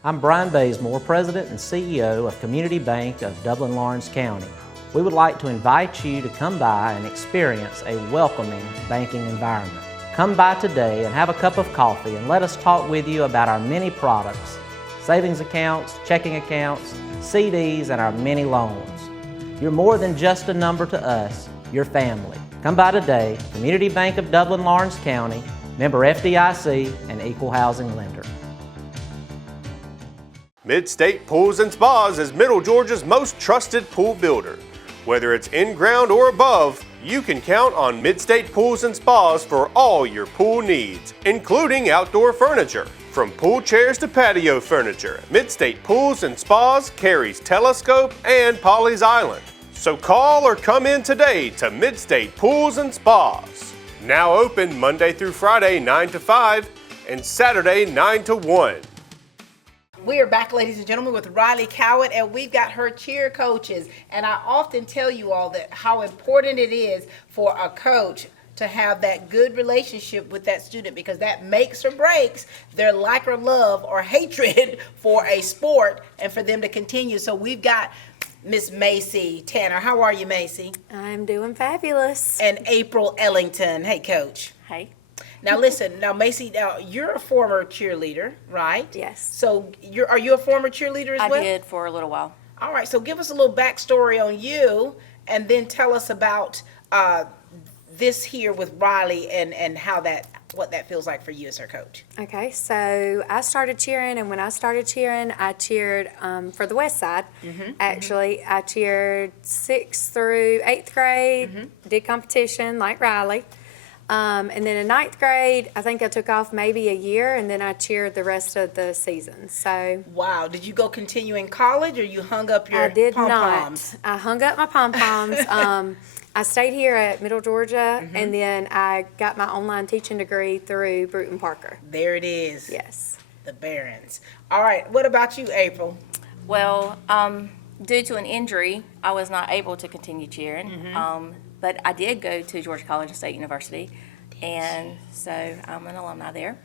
I'm Brian Bazemore, President and CEO of Community Bank of Dublin-Lawrence County. We would like to invite you to come by and experience a welcoming banking environment. Come by today and have a cup of coffee and let us talk with you about our many products, savings accounts, checking accounts, CDs, and our many loans. You're more than just a number to us, you're family. Come by today, Community Bank of Dublin-Lawrence County, member FDIC, and equal housing lender. Mid-State Pools and Spas is Middle Georgia's most trusted pool builder. Whether it's in-ground or above, you can count on Mid-State Pools and Spas for all your pool needs, including outdoor furniture. From pool chairs to patio furniture, Mid-State Pools and Spas carries Telescope and Polly's Island. So call or come in today to Mid-State Pools and Spas. Now open Monday through Friday 9 to 5 and Saturday 9 to 1. We are back, ladies and gentlemen, with Riley Cowett, and we've got her cheer coaches. And I often tell you all that how important it is for a coach to have that good relationship with that student, because that makes or breaks their like or love or hatred for a sport and for them to continue. So we've got Miss Macy Tanner. How are you, Macy? I'm doing fabulous. And April Ellington. Hey, Coach. Hey. Now listen, now Macy, now you're a former cheerleader, right? Yes. So are you a former cheerleader as well? I did for a little while. All right, so give us a little backstory on you, and then tell us about this here with Riley and what that feels like for you as her coach. Okay, so I started cheering, and when I started cheering, I cheered for the West Side. Actually, I cheered 6th through 8th grade, did competition like Riley. And then in 9th grade, I think I took off maybe a year, and then I cheered the rest of the season. So wow, did you go continue in college, or you hung up your I did pom-poms? not. I hung up my pom-poms. I stayed here at Middle Georgia, and then I got my online teaching degree through Bruton Parker. There it is. Yes. The Barons. All right, what about you, April? Well, due to an injury, I was not able to continue cheering. But I did go to Georgia College and State University, and so I'm an alumni there.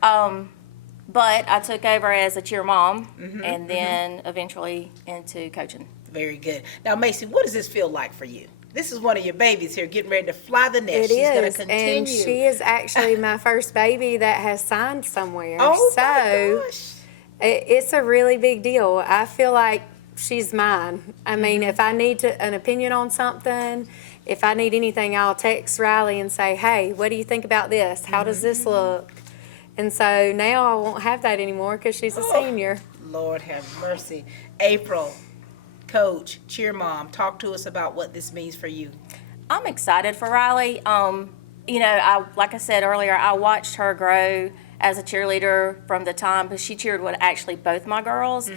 But I took over as a cheer mom, and then eventually into coaching. Very good. Now, Macy, what does this feel like for you? This is one of your babies here getting ready to fly the nest. It She's going to is, continue. and she is actually my first baby that has signed somewhere. Oh, so my gosh. It's a really big deal. I feel like she's mine. I mean, if I need an opinion on something, if I need anything, I'll text Riley and say, hey, what do you think about this? How does this look? And so now I won't have that anymore because she's a senior. Lord have mercy. April, coach, cheer mom, talk to us about what this means for you. I'm excited for Riley. You know, like I said earlier, I watched her grow as a cheerleader from the time, because she cheered with actually both my girls,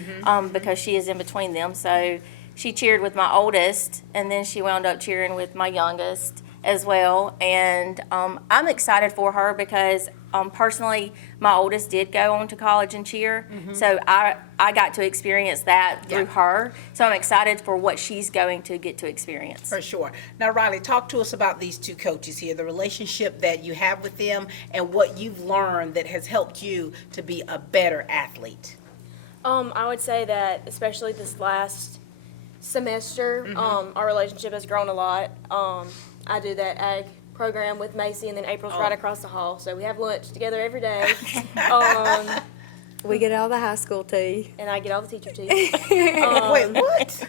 because she is in between them. So she cheered with my oldest, and then she wound up cheering with my youngest as well. And I'm excited for her because personally, my oldest did go on to college and cheer. So I got to experience that through her. So I'm excited for what she's going to get to experience. For sure. Now, Riley, talk to us about these two coaches here, the relationship that you have with them and what you've learned that has helped you to be a better athlete. I would say that especially this last semester, our relationship has grown a lot. I do that ag program with Macy, and then April's right across the hall, so we have lunch together every day. We get all the high school tea. And I get all the teacher tea. Wait, what?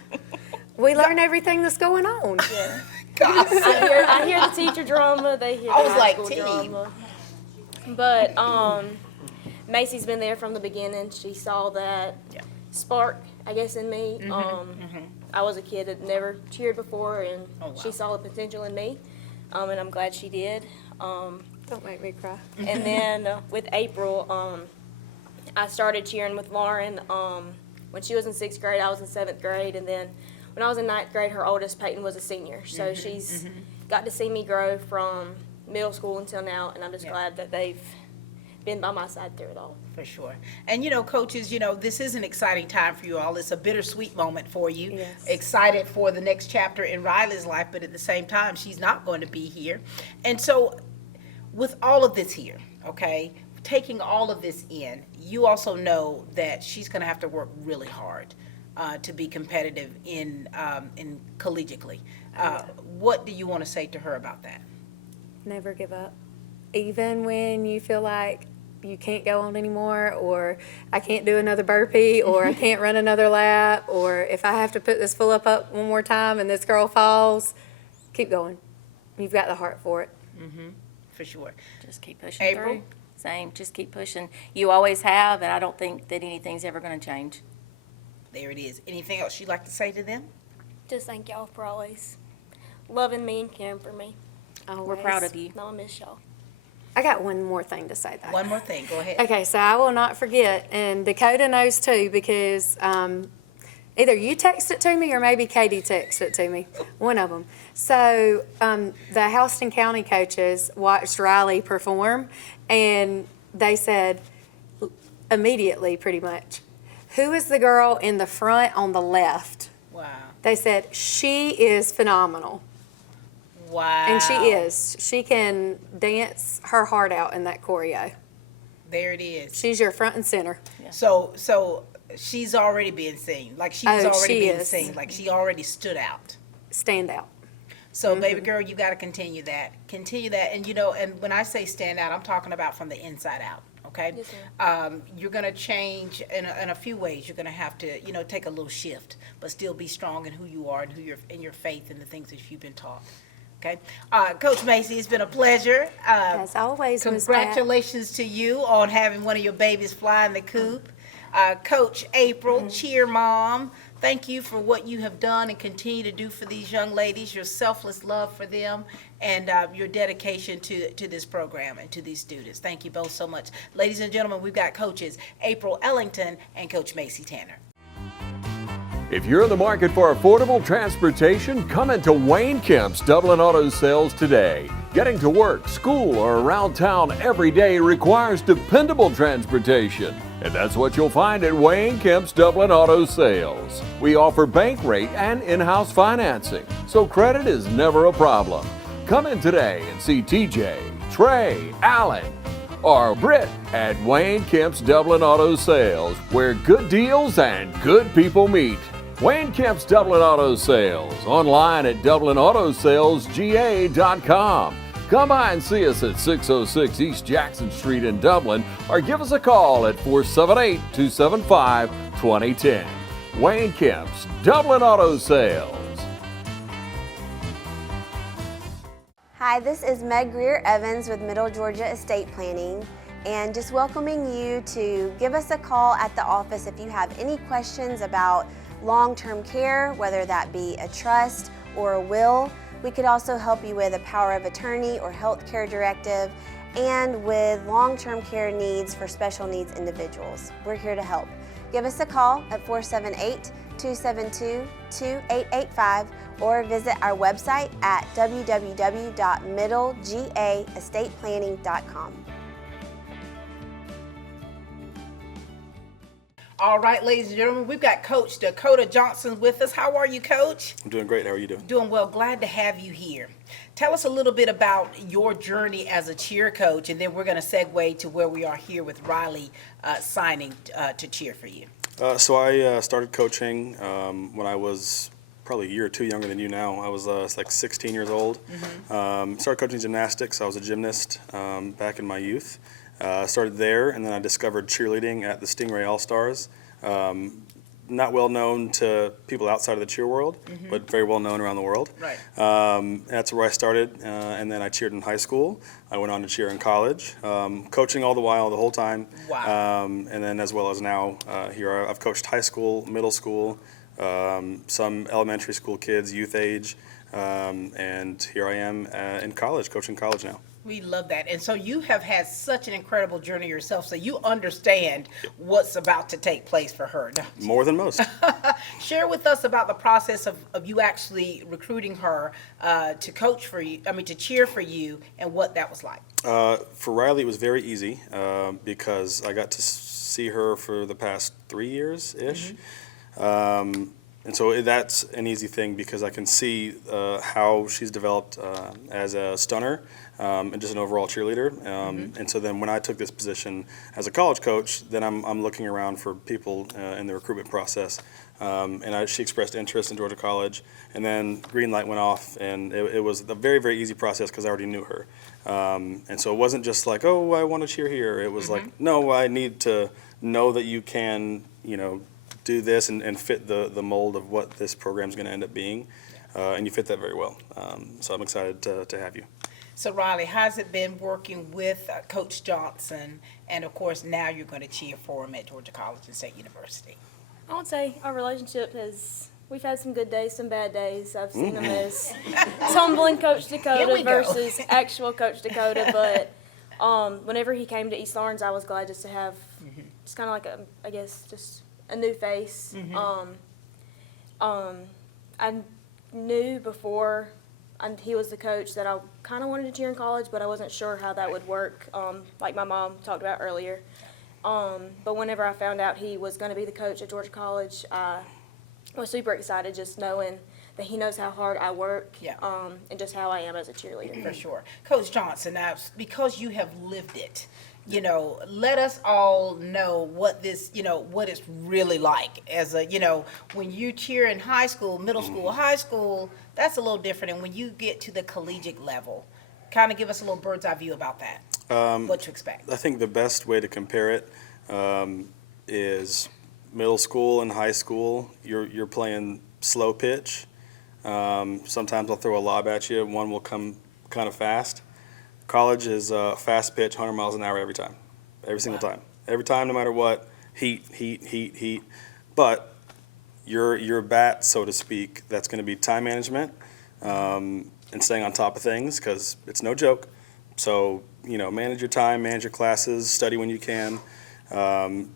We learn everything that's going on. Yeah. God. I hear the teacher drama, they hear the high school drama. But Macy's been there from the beginning. She saw that spark, I guess, in me. I was a kid that never cheered before, and she saw the potential in me, and I'm glad she did. Don't make me cry. And then with April, I started cheering with Lauren. When she was in 6th grade, I was in 7th grade, and then when I was in 9th grade, her oldest, Peyton, was a senior. So she's got to see me grow from middle school until now, and I'm just glad that they've been by my side through it all. For sure. And, you know, coaches, you know, this is an exciting time for you all. It's a bittersweet moment for you. Yes. Excited for the next chapter in Riley's life, but at the same time, she's not going to be here. And so with all of this here, okay, taking all of this in, you also know that she's going to have to work really hard to be competitive in collegiately. What do you want to say to her about that? Never give up. Even when you feel like you can't go on anymore, or I can't do another burpee, or I can't run another lap, or if I have to put this full up one more time and this girl falls, keep going. You've got the heart for it. For sure. Just keep pushing April? through. Same, just keep pushing. You always have, and I don't think that anything's ever going to change. There it is. Anything else you'd like to say to them? Just thank y'all for always loving me and caring for me. We're proud of you. I'll miss y'all. I got one more thing to say, though. One more thing. Go ahead. Okay, so I will not forget, and Dakota knows too, because either you text it to me or maybe Katie texted it to me, one of them. So the Houston County coaches watched Riley perform, and they said immediately, pretty much, who is the girl in the front on the left? Wow. They said, she is phenomenal. Wow. And she is. She can dance her heart out in that choreo. There it is. She's your front and center. So she's already being seen. Like she was already being seen. Like she already stood out. Stand out. So baby girl, you got to continue that. Continue that. And you know, and when I say stand out, I'm talking about from the inside out. Okay. Yes, ma'am. You're going to change in a few ways. You're going to have to, you know, take a little shift, but still be strong in who you are and who you're in your faith and the things that you've been taught. Okay. Coach Macy, it's been a pleasure. As always, Ms. Pat. Congratulations to you on having one of your babies fly in the coop. Coach April, cheer mom, thank you for what you have done and continue to do for these young ladies, your selfless love for them, and your dedication to this program and to these students. Thank you both so much. Ladies and gentlemen, we've got coaches April Ellington and Coach Macy Tanner. If you're in the market for affordable transportation, come into Wayne Kemp's Dublin Auto Sales today. Getting to work, school, or around town every day requires dependable transportation. And that's what you'll find at Wayne Kemp's Dublin Auto Sales. We offer bank rate and in-house financing, so credit is never a problem. Come in today and see TJ, Trey, Alan, or Britt at Wayne Kemp's Dublin Auto Sales, where good deals and good people meet. Wayne Kemp's Dublin Auto Sales, online at DublinAutoSalesGA.com. Come by and see us at 606 East Jackson Street in Dublin, or give us a call at 478-275-2010. Wayne Kemp's Dublin Auto Sales. Hi, this is Meg Greer Evans with Middle Georgia Estate Planning. and just welcoming you to give us a call at the office if you have any questions about long-term care, whether that be a trust or a will. We could also help you with a power of attorney or health care directive, and with long-term care needs for special needs individuals. We're here to help. Give us a call at 478-272-2885 or visit our website at www.middlegaestateplanning.com. All right, ladies and gentlemen, we've got Coach Dakota Johnson with us. How are you, Coach? I'm doing great. How are you doing? Doing well. Glad to have you here. Tell us a little bit about your journey as a cheer coach, and then we're going to segue to where we are here with Riley signing to cheer for you. So I started coaching when I was probably a year or two younger than you now. I was like 16 years old. Started coaching gymnastics. I was a gymnast back in my youth. Started there, and then I discovered cheerleading at the Stingray All-Stars. Not well known to people outside of the cheer world, but very well known around the world. Right. That's where I started, and then I cheered in high school. I went on to cheer in college, coaching all the while, the whole time. Wow. And then as well as now, here I've coached high school, middle school, some elementary school kids, youth age, and here I am in college, coaching college now. We love that. And so you have had such an incredible journey yourself, so you understand what's about to take place for her. More than most. Share with us about the process of you actually recruiting her to coach for you, to cheer for you, and what that was like. For Riley, it was very easy because I got to see her for the past 3 years-ish. And so that's an easy thing because I can see how she's developed as a stunner and just an overall cheerleader. And so then when I took this position as a college coach, then I'm looking around for people in the recruitment process. And she expressed interest in Georgia College, and then green light went off, and it was a very, very easy process because I already knew her. And so it wasn't just like, oh, I want to cheer here. It was like, no, I need to know that you can, do this and fit the mold of what this program's going to end up being, and you fit that very well. So I'm excited to have you. So Riley, how's it been working with Coach Johnson, and of course now you're going to cheer for him at Georgia College and State University? I would say our relationship we've had some good days, some bad days. I've seen him as tumbling Coach Dakota versus actual Coach Dakota, but whenever he came to East Lawrence, I was glad just to have just kind of like just a new face. I knew before he was the coach that I kind of wanted to cheer in college, but I wasn't sure how that would work, like my mom talked about earlier. But whenever I found out he was going to be the coach at Georgia College, I was super excited just knowing that he knows how hard I work and just how I am as a cheerleader. For sure. Coach Johnson, now because you have lived it, let us all know what this, what it's really like as a, when you cheer in high school, middle school, high school, that's a little different. And when you get to the collegiate level, kind of give us a little bird's eye view about that, what to expect. I think the best way to compare it is middle school and high school. You're playing slow pitch. Sometimes I'll throw a lob at you. One will come kind of fast. College is fast pitch, 100 miles an hour every time, every single time. Every time, no matter what, heat. But your bat, so to speak, that's going to be time management and staying on top of things because it's no joke. So, manage your time, manage your classes, study when you can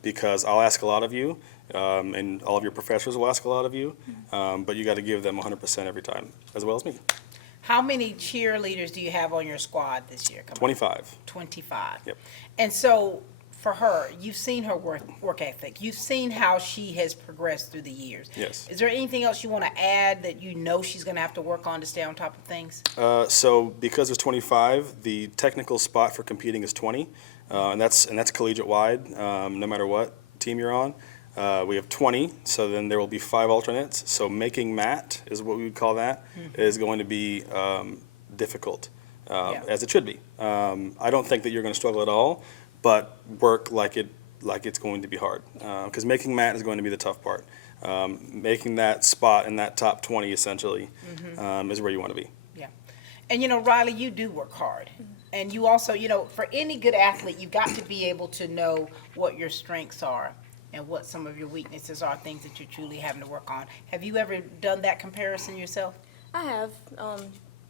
because I'll ask a lot of you and all of your professors will ask a lot of you, but you got to give them 100% every time, as well as me. How many cheerleaders do you have on your squad this year? 25. 25. Yep. And so for her, you've seen her work ethic. You've seen how she has progressed through the years. Yes. Is there anything else you want to add that she's going to have to work on to stay on top of things? So because there's 25, the technical spot for competing is 20, and that's collegiate wide, no matter what team you're on. We have 20, so then there will be 5 alternates. So making mat is what we would call that, is going to be difficult, as it should be. I don't think that you're going to struggle at all, but work like it's going to be hard, because making mat is going to be the tough part. Making that spot in that top 20 essentially is where you want to be. Yeah. And Riley, you do work hard. And you also, you know, for any good athlete, you've got to be able to know what your strengths are and what some of your weaknesses are, things that you're truly having to work on. Have you ever done that comparison yourself? I have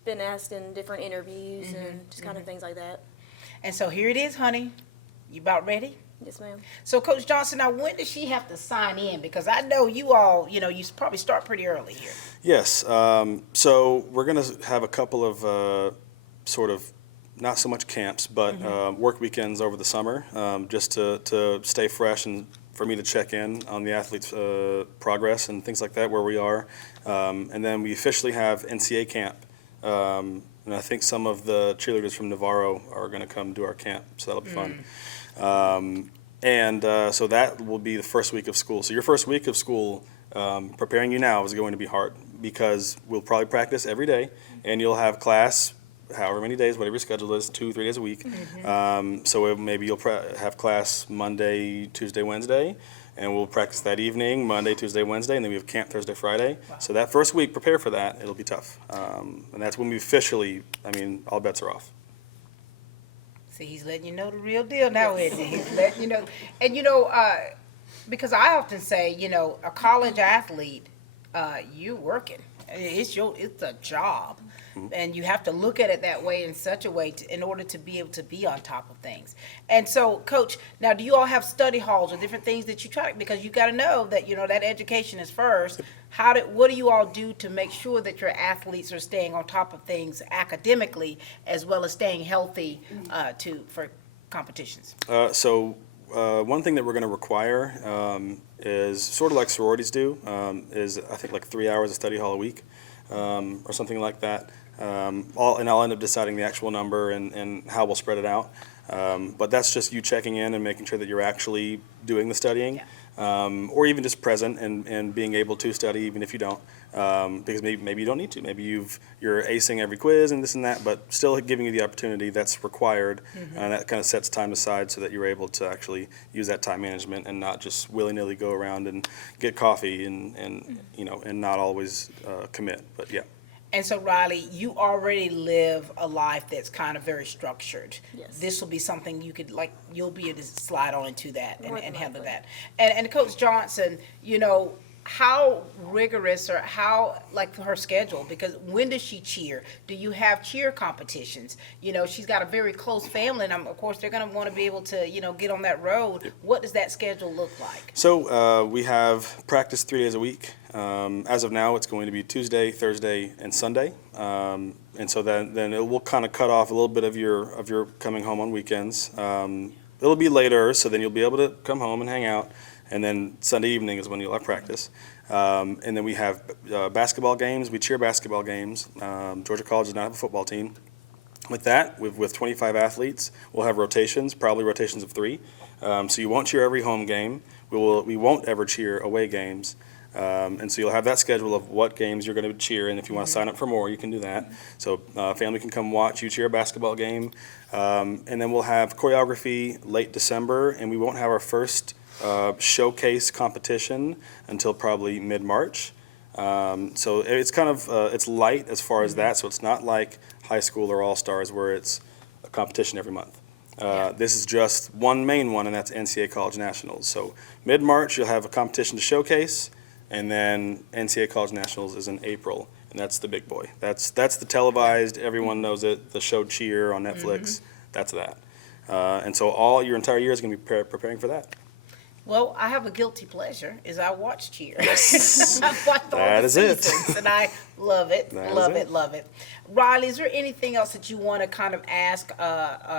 been asked in different interviews and just kind of things like that. And so here it is, honey. You about ready? Yes, ma'am. So, Coach Johnson, now when does she have to sign in? Because I know you all, you know, you probably start pretty early here. Yes. So we're going to have a couple of sort of not so much camps, but work weekends over the summer, just to stay fresh and for me to check in on the athletes' progress and things like that, where we are. And then we officially have NCAA camp. And I think some of the cheerleaders from Navarro are going to come do our camp, so that'll be fun. So that will be the first week of school. So your first week of school, preparing you now is going to be hard because we'll probably practice every day, and you'll have class however many days, whatever your schedule is, 2-3 days a week. So maybe you'll have class Monday, Tuesday, Wednesday, and we'll practice that evening, Monday, Tuesday, Wednesday, and then we have camp Thursday, Friday. Wow. So that first week, prepare for that. It'll be tough. And that's when we officially, all bets are off. See, he's letting you know the real deal now, isn't he? He's letting you know. And, because I often say, a college athlete, you're working. It's a job. And you have to look at it that way in such a way in order to be able to be on top of things. And so, Coach, now do you all have study halls or different things that you try, because you got to know that, that education is first. What do you all do to make sure that your athletes are staying on top of things academically as well as staying healthy for competitions? One thing that we're going to require is sort of like sororities do, is I think like 3 hours of study hall a week or something like that. And I'll end up deciding the actual number and how we'll spread it out. But that's just you checking in and making sure that you're actually doing the studying, or even just present and being able to study even if you don't, because maybe you don't need to. Maybe you're acing every quiz and this and that, but still giving you the opportunity that's required, and that kind of sets time aside so that you're able to actually use that time management and not just willy-nilly go around and get coffee and not always commit. But yeah. And so, Riley, you already live a life that's kind of very structured. Yes. This will be something you'll be able to slide on into that and handle that. And Coach Johnson, how rigorous or how, her schedule, because when does she cheer? Do you have cheer competitions? She's got a very close family, and of course, they're going to want to be able to, get on that road. What does that schedule look like? So we have practice 3 days a week. As of now, it's going to be Tuesday, Thursday, and Sunday. And so then it will kind of cut off a little bit of your coming home on weekends. It'll be later, so then you'll be able to come home and hang out. And then Sunday evening is when you'll have practice. And then we have basketball games. We cheer basketball games. Georgia College does not have a football team. With that, with 25 athletes, we'll have rotations, probably rotations of 3. So you won't cheer every home game. We won't ever cheer away games. And so you'll have that schedule of what games you're going to cheer, and if you want to sign up for more, you can do that. So family can come watch you cheer a basketball game. And then we'll have choreography late December, and we won't have our first showcase competition until probably mid-March. So it's kind of, it's light as far as that, so it's not like high school or all-stars where it's a competition every month. This is just one main one, and that's NCAA College Nationals. So mid-March, you'll have a competition to showcase, and then NCAA College Nationals is in April, and that's the big boy. That's the televised, everyone knows it, the show Cheer on Netflix, that's that. And so all your entire year is going to be preparing for that. Well, I have a guilty pleasure, is I watch Cheer. Yes. I've watched all That the is it. seasons, and I love it, That love is it, love it. Riley, is there anything else that you want to kind of ask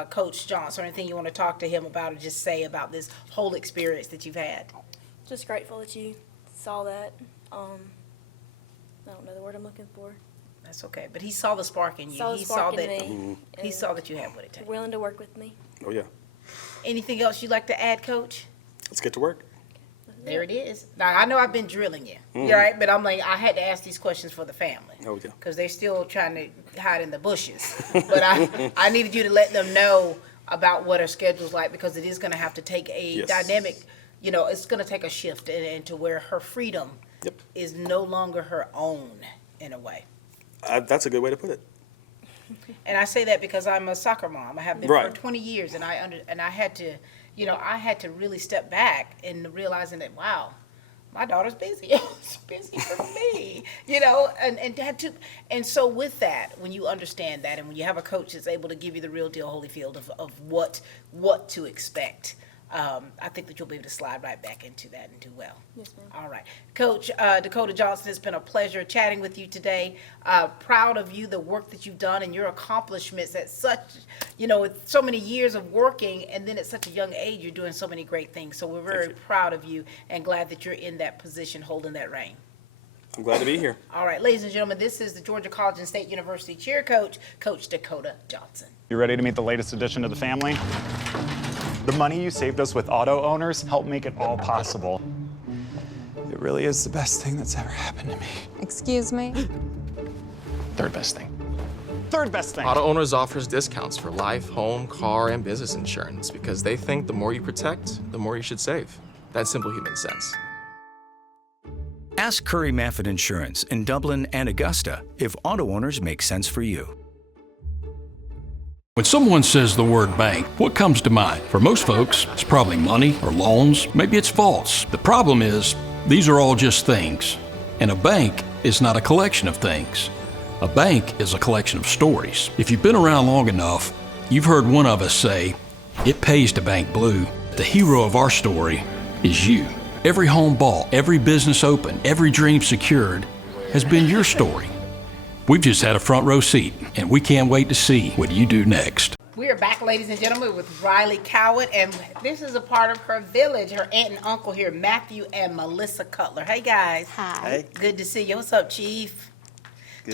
Coach Johnson, or anything you want to talk to him about or just say about this whole experience that you've had? Just grateful that you saw that. I don't know the word I'm looking for. That's okay, but he saw the spark in you. Saw the He spark saw in that. me, He saw that you had what it takes. Willing to work with me. Oh, yeah. Anything else you'd like to add, Coach? Let's get to work. There it is. Now, I know I've been drilling you, right? But I had to ask these questions for the family. Oh, yeah. Because they're still trying to hide in the bushes. But I needed you to let them know about what her schedule's like, because it is going to have to take a dynamic, it's going to take a shift into where her freedom is no longer her own, in a way. That's a good way to put it. And I say that because I'm a soccer mom. I have been Right. for 20 years, and I had to, I had to really step back and realizing that, wow, my daughter's busy. It's busy for me, and had to. And so with that, when you understand that, and when you have a coach that's able to give you the real deal Holyfield of what to expect, I think that you'll be able to slide right back into that and do well. Yes, ma'am. All right. Coach Dakota Johnson, it's been a pleasure chatting with you today. Proud of you, the work that you've done and your accomplishments at such, with so many years of working, and then at such a young age, you're doing so many great things. So we're very proud of you and glad that you're in that position holding that reign. I'm glad to be here. All right, ladies and gentlemen, this is the Georgia College and State University cheer coach, Coach Dakota Johnson. You ready to meet the latest addition to the family? The money you saved us with auto owners helped make it all possible. It really is the best thing that's ever happened to me. Excuse me? Third best thing. Third best thing. Auto Owners offers discounts for life, home, car, and business insurance because they think the more you protect, the more you should save. That's simple human sense. Ask Curry Maffett Insurance in Dublin and Augusta if auto owners make sense for you. When someone says the word bank, what comes to mind? For most folks, it's probably money or loans. Maybe it's vaults. The problem is, these are all just things. And a bank is not a collection of things. A bank is a collection of stories. If you've been around long enough, you've heard one of us say, it pays to bank blue. The hero of our story is you. Every home bought, every business opened, every dream secured has been your story. We've just had a front row seat, and we can't wait to see what you do next. We are back, ladies and gentlemen, with Riley Cowett, and this is a part of her village, her aunt and uncle here, Matthew and Melissa Cutler. Hey, guys. Hi. Hey. Good to see you. What's up, Chief? Good.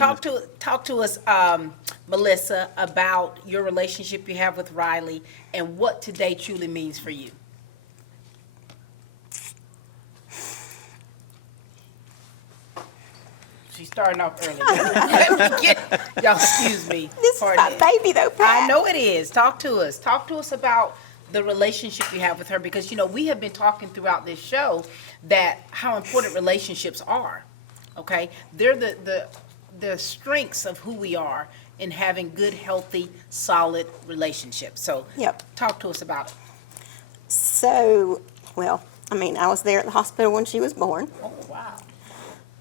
Talk to us, Melissa, about your relationship you have with Riley and what today truly means for you. She's starting off early. Y'all, excuse me. This is my baby, though, Pat. I know it is. Talk to us. Talk to us about the relationship you have with her, because we have been talking throughout this show that how important relationships are. Okay, they're the strengths of who we are in having good, healthy, solid relationships. So, talk to us about it. So, I was there at the hospital when she was born. Oh, wow.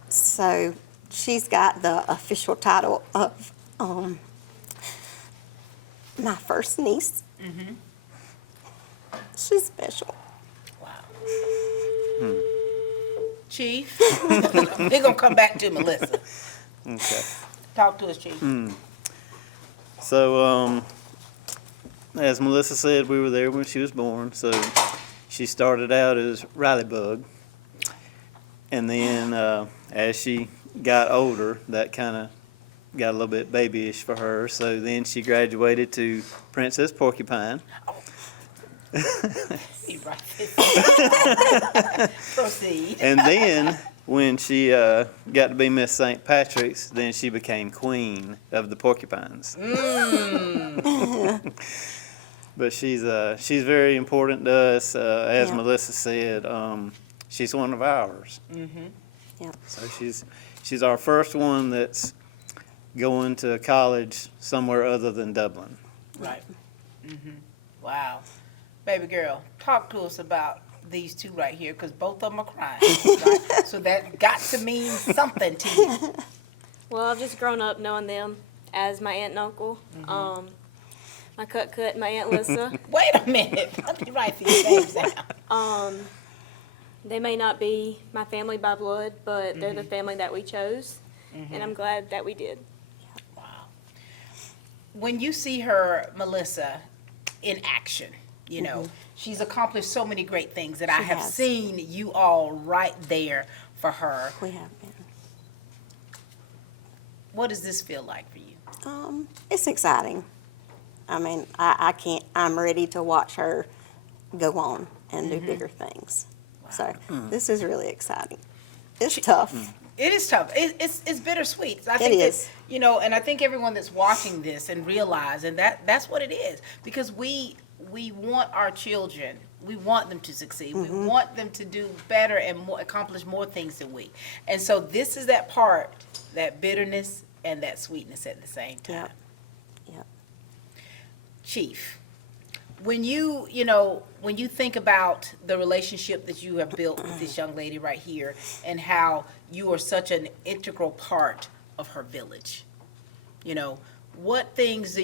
So, she's got the official title of my first niece. Mm-hmm. She's special. Wow. Chief, we're gonna come back to Melissa. Okay. Talk to us, Chief. So, as Melissa said, we were there when she was born. So, she started out as Riley Bug, and then as she got older, that kind of got a little bit babyish for her. So then she graduated to Princess Porcupine. Proceed. And then when she got to be Miss St. Patrick's, then she became Queen of the Porcupines. But she's very important to us. As Melissa said, she's one of ours. Mm-hmm. Yeah. So she's our first one that's going to college somewhere other than Dublin. Right. Mm-hmm. Wow. Baby girl, talk to us about these two right here, because both of them are crying. Right? So that got to mean something to you. Well, I've just grown up knowing them as my aunt and uncle. Mm-hmm. My cut, my Aunt Lissa. Wait a minute. Let me write these names down. They may not be my family by blood, but they're the family that we chose, and I'm glad that we did. Wow. When you see her, Melissa, in action, she's accomplished so many great things that I have seen you all right there for her. We have been. What does this feel like for you? It's exciting. I mean, I'm ready to watch her go on and do bigger things. Wow. So this is really exciting. It's tough. It is tough. It's bittersweet. I It think is. that, and I think everyone that's watching this and realize, and that's what it is, because we want our children, we want them to succeed. We want them to do better and accomplish more things than we. And so this is that part, that bitterness and that sweetness at the same time. Chief, when you think about the relationship that you have built with this young lady right here and how you are such an integral part of her village, what things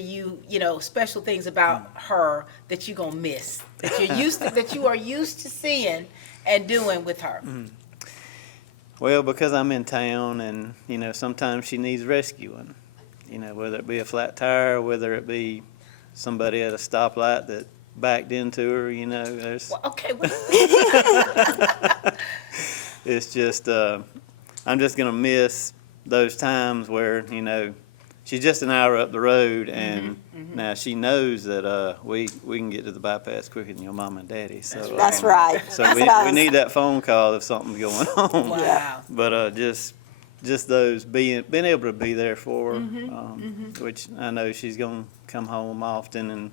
special things about her that you're gonna miss, that you are used to seeing and doing with her? Well, because I'm in town and, sometimes she needs rescuing, whether it be a flat tire, whether it be somebody at a stoplight that backed into her, there's. Well, okay. It's just, I'm just gonna miss those times where, she's just an hour up the road and now she knows that, we can get to the bypass quicker than your mom and daddy, so. That's right. So we need that phone call if something's going on. Wow. But, just those being able to be there for her, which I know she's gonna come home often and,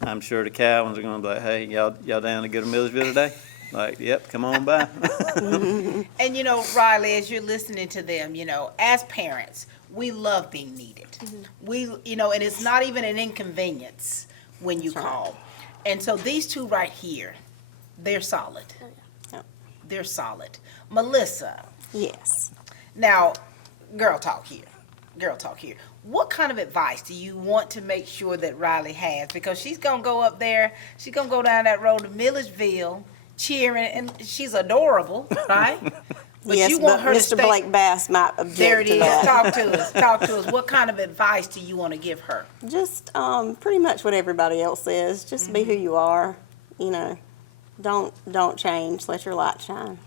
I'm sure the Keowns are gonna be like, hey, y'all down to go to Millersville today? Like, yep, come on by. And Riley, as you're listening to them, as parents, we love being needed. We, and it's not even an inconvenience when you call. And so these two right here, they're solid. They're solid. Melissa. Yes. Now, girl talk here. What kind of advice do you want to make sure that Riley has? Because she's going to go up there, she's going to go down that road to Milledgeville, cheering, and she's adorable, right? But yes, you want her to Mr. stay. Blake Bass might object There it to is. that. Talk to us. What kind of advice do you want to give her? Just pretty much what everybody else says. Just be who you are. Don't change. Let your light shine.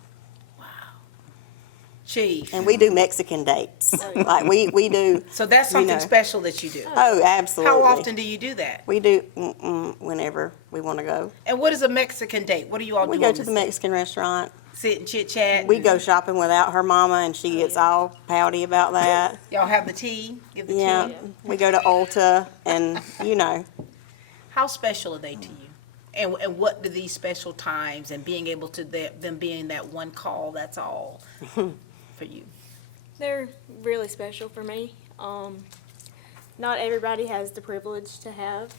Chief. And we do Mexican dates. Like we do. So that's something special that you do. Oh, absolutely. How often do you do that? We do whenever we want to go. And what is a Mexican date? What do you all do? We go to the Mexican restaurant. Sit and chit chat. We go shopping without her mama, and she gets all pouty about that. Y'all have the tea. Give the Yeah, tea. we go to Ulta, and How special are they to you? And what do these special times and being able to them being that one call, that's all for you? They're really special for me. Not everybody has the privilege to have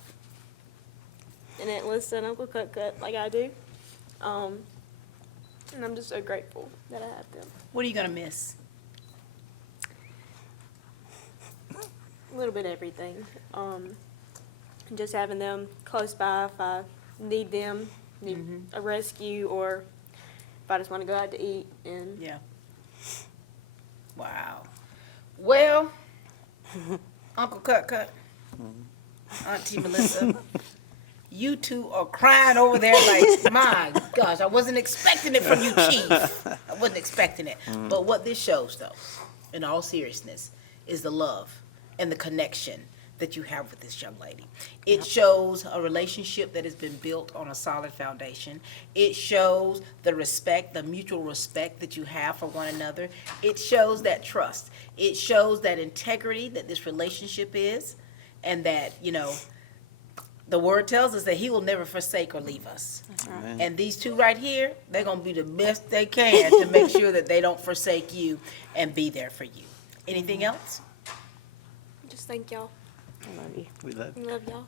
an Aunt Lisa and Uncle Cut like I do. And I'm just so grateful that I have them. What are you gonna miss? A little bit of everything. Just having them close by if I need them, need a rescue, or if I just want to go out to eat. And yeah. Wow. Well, Uncle Cut, Auntie Melissa, you two are crying over there like, my gosh, I wasn't expecting it from you, Chief. I wasn't expecting it. But what this shows, though, in all seriousness, is the love and the connection that you have with this young lady. It shows a relationship that has been built on a solid foundation. It shows the respect, the mutual respect that you have for one another. It shows that trust. It shows that integrity that this relationship is, and that, the word tells us that he will never forsake or leave us. right. And these two right here, they're going to be the best they can to make sure that they don't forsake you and be there for you. Anything else? just thank y'all. I love you. We love you. Love y'all.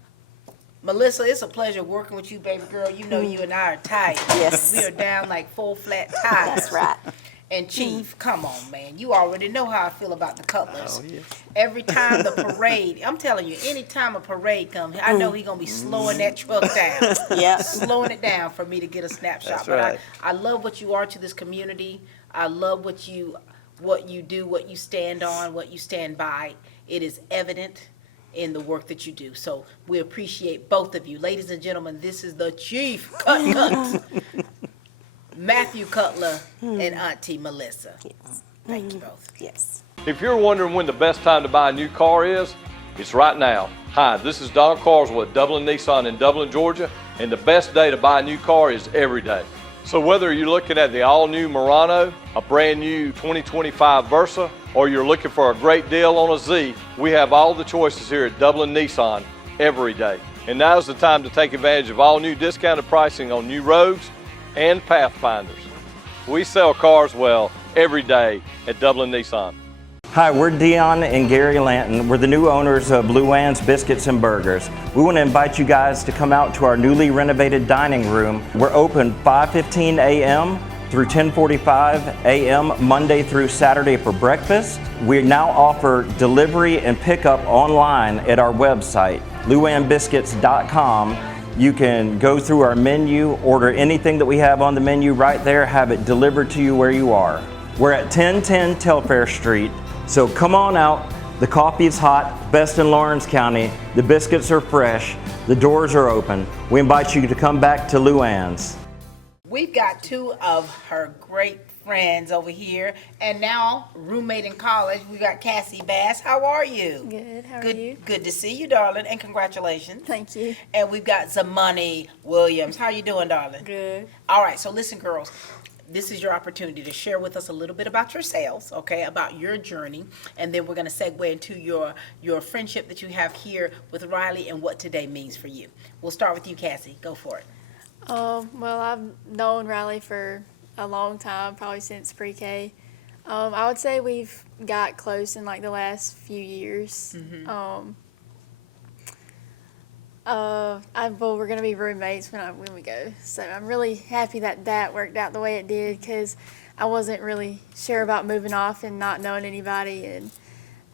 Melissa, it's a pleasure working with you, baby girl. You know you and I are tight. Yes. We are down like full flat tires. That's right. And Chief, come on, man. You already know how I feel about the Cutlers. Oh, yeah. Every time the parade, I'm telling you, anytime a parade comes, I know he's going to be slowing that truck down. Yeah. Slowing it down for me to get a snapshot. That's But right. I love what you are to this community. I love what you do, what you stand on, what you stand by. It is evident in the work that you do. So we appreciate both of you. Ladies and gentlemen, this is the Chief Cut. Matthew Cutler and Auntie Melissa. Yes. Thank you both. Yes. If you're wondering when the best time to buy a new car is, it's right now. Hi, this is Don Carswell at Dublin Nissan in Dublin, Georgia, and the best day to buy a new car is every day. So whether you're looking at the all-new Murano, a brand new 2025 Versa, or you're looking for a great deal on a Z, we have all the choices here at Dublin Nissan every day. And now's the time to take advantage of all new discounted pricing on new Rogues and Pathfinders. We sell cars well every day at Dublin Nissan. Hi, we're Dion and Gary Lanton. We're the new owners of Luann's Biscuits and Burgers. We want to invite you guys to come out to our newly renovated dining room. We're open 5:15 a.m. through 10:45 a.m. Monday through Saturday for breakfast. We now offer delivery and pickup online at our website, luannbiscuits.com. You can go through our menu, order anything that we have on the menu right there, have it delivered to you where you are. We're at 1010 Telfair Street. So come on out, the coffee is hot, best in Lawrence County, the biscuits are fresh, the doors are open. We invite you to come back to Luann's. We've got two of her great friends over here, and now roommate in college. We got Cassie Bass. How are you? Good. How are you? Good to see you, darling, and congratulations. Thank you. And we've got Zamani Williams. How you doing, darling? Good. All right, so listen, girls. This is your opportunity to share with us a little bit about yourselves, okay, about your journey, and then we're going to segue into your friendship that you have here with Riley and what today means for you. We'll start with you, Cassie. Go for it. Well, I've known Riley for a long time, probably since pre-K. I would say we've got close in like the last few years. Well, we're gonna be roommates when we go. So I'm really happy that worked out the way it did, because I wasn't really sure about moving off and not knowing anybody, and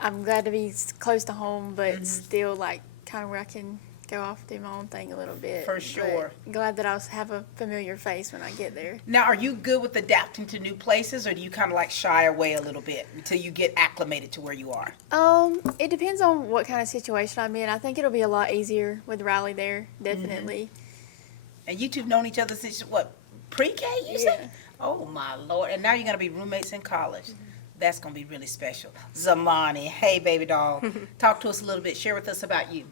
I'm glad to be close to home, but still like kind of where I can go off, do my own thing a little bit. For sure. But glad that I'll have a familiar face when I get there. Now, are you good with adapting to new places, or do you kind of like shy away a little bit until you get acclimated to where you are? It depends on what kind of situation I'm in. I think it'll be a lot easier with Riley there, definitely. And you two have known each other since, what, pre-K, you said? Oh, my Lord. And now you're going to be roommates in college. That's going to be really special. Zamani, hey, baby doll. Talk to us a little bit. Share with us about you.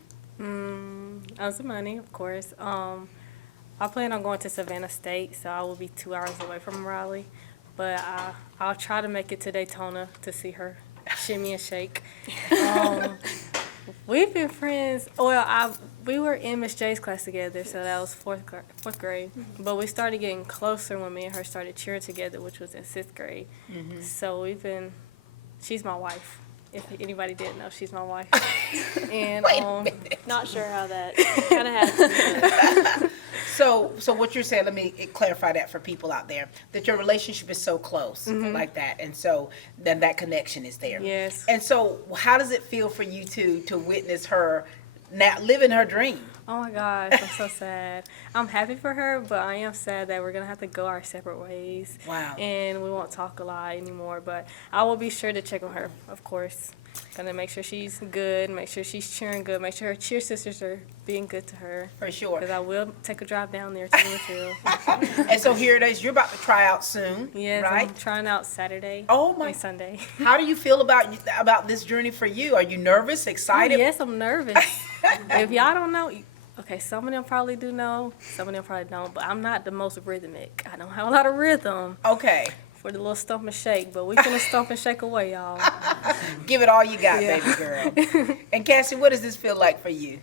I'm Zamani, of course. I plan on going to Savannah State, so I will be 2 hours away from Raleigh. But I'll try to make it to Daytona to see her shimmy and shake. We've been friends. Well, we were in Miss J's class together, so that was fourth grade. But we started getting closer when me and her started cheering together, which was in 6th grade. So she's my wife. If anybody didn't know, she's my wife. And not sure how that kind of happened. So what you're saying, let me clarify that for people out there, that your relationship is so close like that, and so then that connection is there. Yes. And so how does it feel for you to witness her now living her dream? Oh my gosh, I'm so sad. I'm happy for her, but I am sad that we're going to have to go our separate ways. Wow. And we won't talk a lot anymore, but I will be sure to check on her, of course. Going to make sure she's good, make sure she's cheering good, make sure her cheer sisters are being good to her. For sure. Because I will take a drive down there to Louisville. And so here it is, you're about to try out soon, yes, right? I'm trying out Saturday and Sunday. How do you feel about this journey for you? Are you nervous, excited? Oh, yes, I'm nervous. If y'all don't know, okay, some of them probably do know, some of them probably don't, but I'm not the most rhythmic. I don't have a lot of rhythm. Okay. For the little stomp and shake, but we finna stomp and shake away, y'all. Give it all you got, baby girl. And Cassie, what does this feel like for you?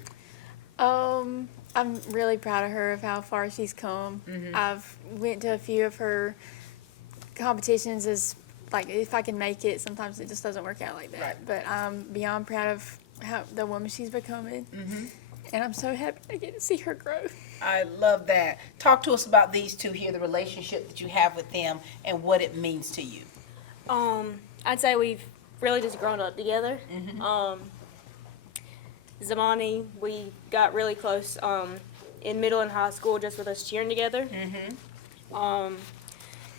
I'm really proud of her of how far she's come. I've went to a few of her competitions as like if I can make it. Sometimes it just doesn't work out like that. Right. But I'm beyond proud of how the woman she's becoming. And I'm so happy to get to see her grow. I love that. Talk to us about these two here, the relationship that you have with them and what it means to you. I'd say we've really just grown up together. Zamani, we got really close in middle and high school just with us cheering together.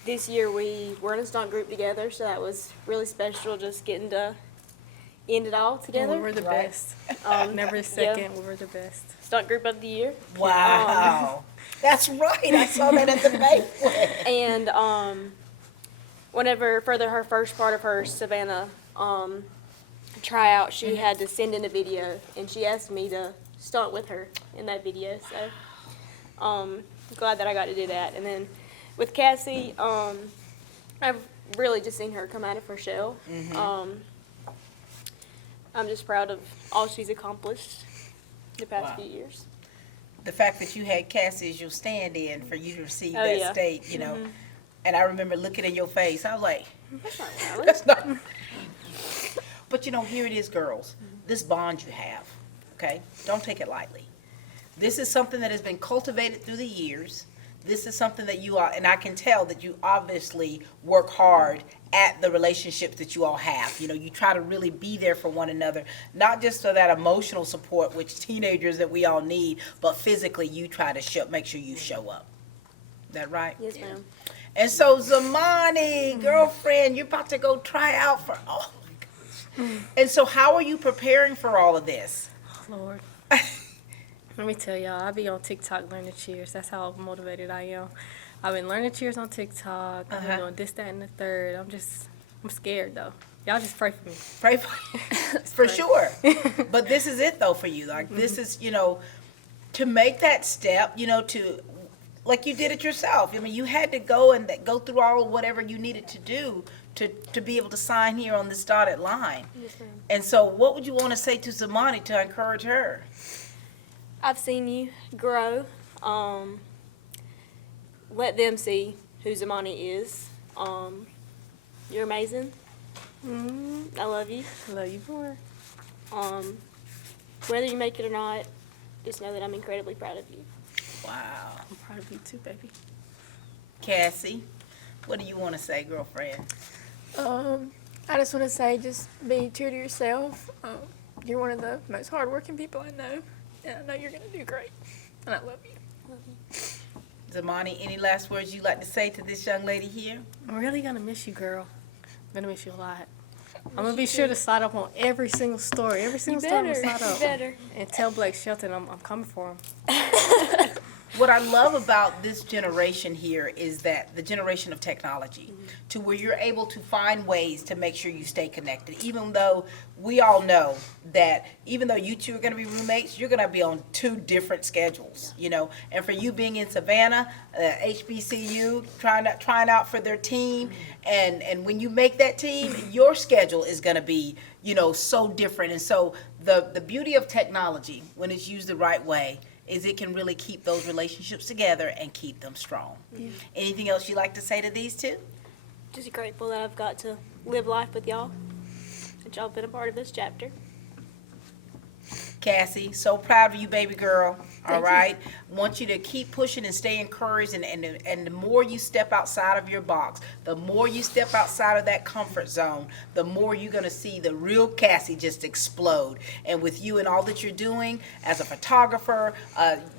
This year we were in a stunt group together, so that was really special just getting to end it all together. We were the best. Never a second, we were the best. Stunt group of the year. Wow. That's right. I saw that at the banquet. And whenever her first part of her Savannah tryout, she had to send in a video, and she asked me to stunt with her in that video. So glad that I got to do that. And then with Cassie, I've really just seen her come out of her shell. I'm just proud of all she's accomplished the past few years. The fact that you had Cassie as your stand-in for you to receive that yeah. state, you know. And I remember looking in your face, I was like, That's not Riley. that's not. But you know, here it is, girls. This bond you have, okay? Don't take it lightly. This is something that has been cultivated through the years. This is something that you are, and I can tell that you obviously work hard at the relationships that you all have. You know, you try to really be there for one another, not just for that emotional support, which teenagers that we all need, but physically you try to make sure you show up. Is that right? Yes, ma'am. And so Zamani, girlfriend, you're about to go try out for, oh my gosh. And so how are you preparing for all of this? Lord. Let me tell y'all, I be on TikTok learning cheers. That's how motivated I am. I've been learning cheers on TikTok. I've been doing this, that, and the third. I'm scared though. Y'all just pray for me. Pray for sure. But this is it though for you. Like this is, you know, to make that step, you know, to, like you did it yourself. I mean, you had to go through all of whatever you needed to do to be able to sign here on this dotted line. Yes, ma'am. And so what would you want to say to Zamani to encourage her? I've seen you grow. Let them see who Zamani is. You're amazing. I love you. I love you more. Whether you make it or not, just know that I'm incredibly proud of you. Wow. I'm proud of you too, baby. Cassie, what do you want to say, girlfriend? I just want to say, just be true to yourself. You're one of the most hardworking people I know, and I know you're going to do great. And I love you. Zamani, any last words you'd like to say to this young lady here? I'm really going to miss you, girl. I'm going to miss you a lot. I'm going to be sure to slide up on every single story. Every single story I'm going to slide up. You better. And tell Blake Shelton I'm coming for him. What I love about this generation here is that the generation of technology, to where you're able to find ways to make sure you stay connected, even though we all know that even though you two are going to be roommates, you're going to be on two different schedules, you know. And for you being in Savannah, HBCU, trying out for their team, and when you make that team, your schedule is going to be, you know, so different. And so the beauty of technology, when it's used the right way, is it can really keep those relationships together and keep them strong. Yeah. Anything else you'd like to say to these two? Just grateful that I've got to live life with y'all, that y'all have been a part of this chapter. Cassie, so proud of you, baby girl. All Thank right. Want you to keep pushing and stay encouraged. And the more you step outside of your box, the more you step outside of that comfort zone, the more you're going to see the real Cassie just explode. And with you and all that you're doing as a photographer,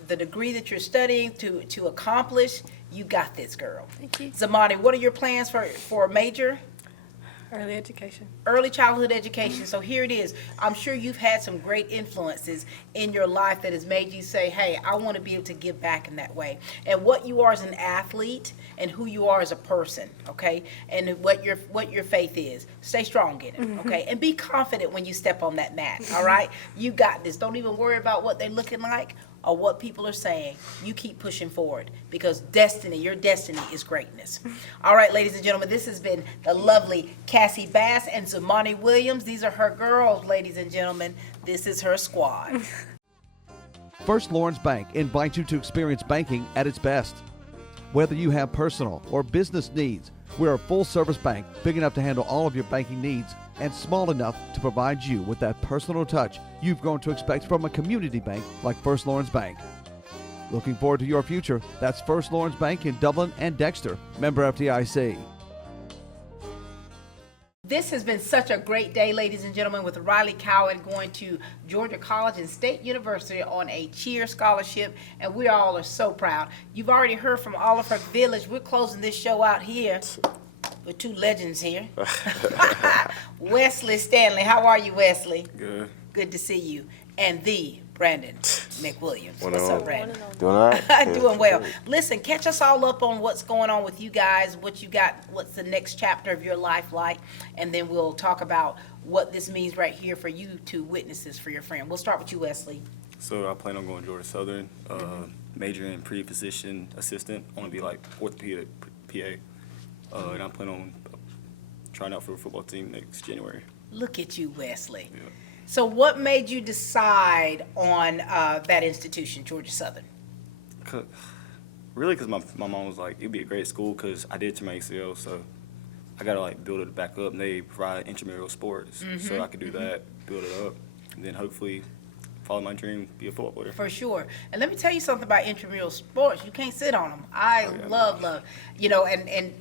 the degree that you're studying to accomplish, you got this, girl. Thank you. Zamani, what are your plans for a major? Early education. Early childhood education. So here it is. I'm sure you've had some great influences in your life that has made you say, hey, I want to be able to give back in that way. And what you are as an athlete and who you are as a person, okay? And what your faith is. Stay strong in it, okay? And be confident when you step on that mat, all right? You got this. Don't even worry about what they're looking like or what people are saying. You keep pushing forward because your destiny is greatness. All right, ladies and gentlemen, this has been the lovely Cassie Bass and Zamani Williams. These are her girls, ladies and gentlemen. This is her squad. First Lawrence Bank invites you to experience banking at its best. Whether you have personal or business needs, we're a full-service bank big enough to handle all of your banking needs and small enough to provide you with that personal touch you've grown to expect from a community bank like First Lawrence Bank. Looking forward to your future. That's First Lawrence Bank in Dublin and Dexter, member FDIC. This has been such a great day, ladies and gentlemen, with Riley Keown going to Georgia College and State University on a cheer scholarship, and we all are so proud. You've already heard from all of her village. We're closing this show out here with two legends here. Wesley Stanley. How are you, Wesley? Good. Good to see you. And the Brandon McWilliams. What What's on? up, Brandon? Doing all right? Doing well. Listen, catch us all up on what's going on with you guys, what you got, what's the next chapter of your life like, and then we'll talk about what this means right here for you to witness this for your friend. We'll start with you, Wesley. So I plan on going to Georgia Southern, majoring in pre-physician assistant. I want to be like orthopedic PA. And I plan on trying out for a football team next January. Look at you, Wesley. Yeah. So what made you decide on that institution, Georgia Southern? Really, because my mom was like, it'd be a great school because I did tear my ACL, so I gotta like build it back up, and they provide intramural sports, so I could do that, build it up, and then hopefully follow my dream, be a football player. For sure. And let me tell you something about intramural sports. You can't sit on them. I love, you know, and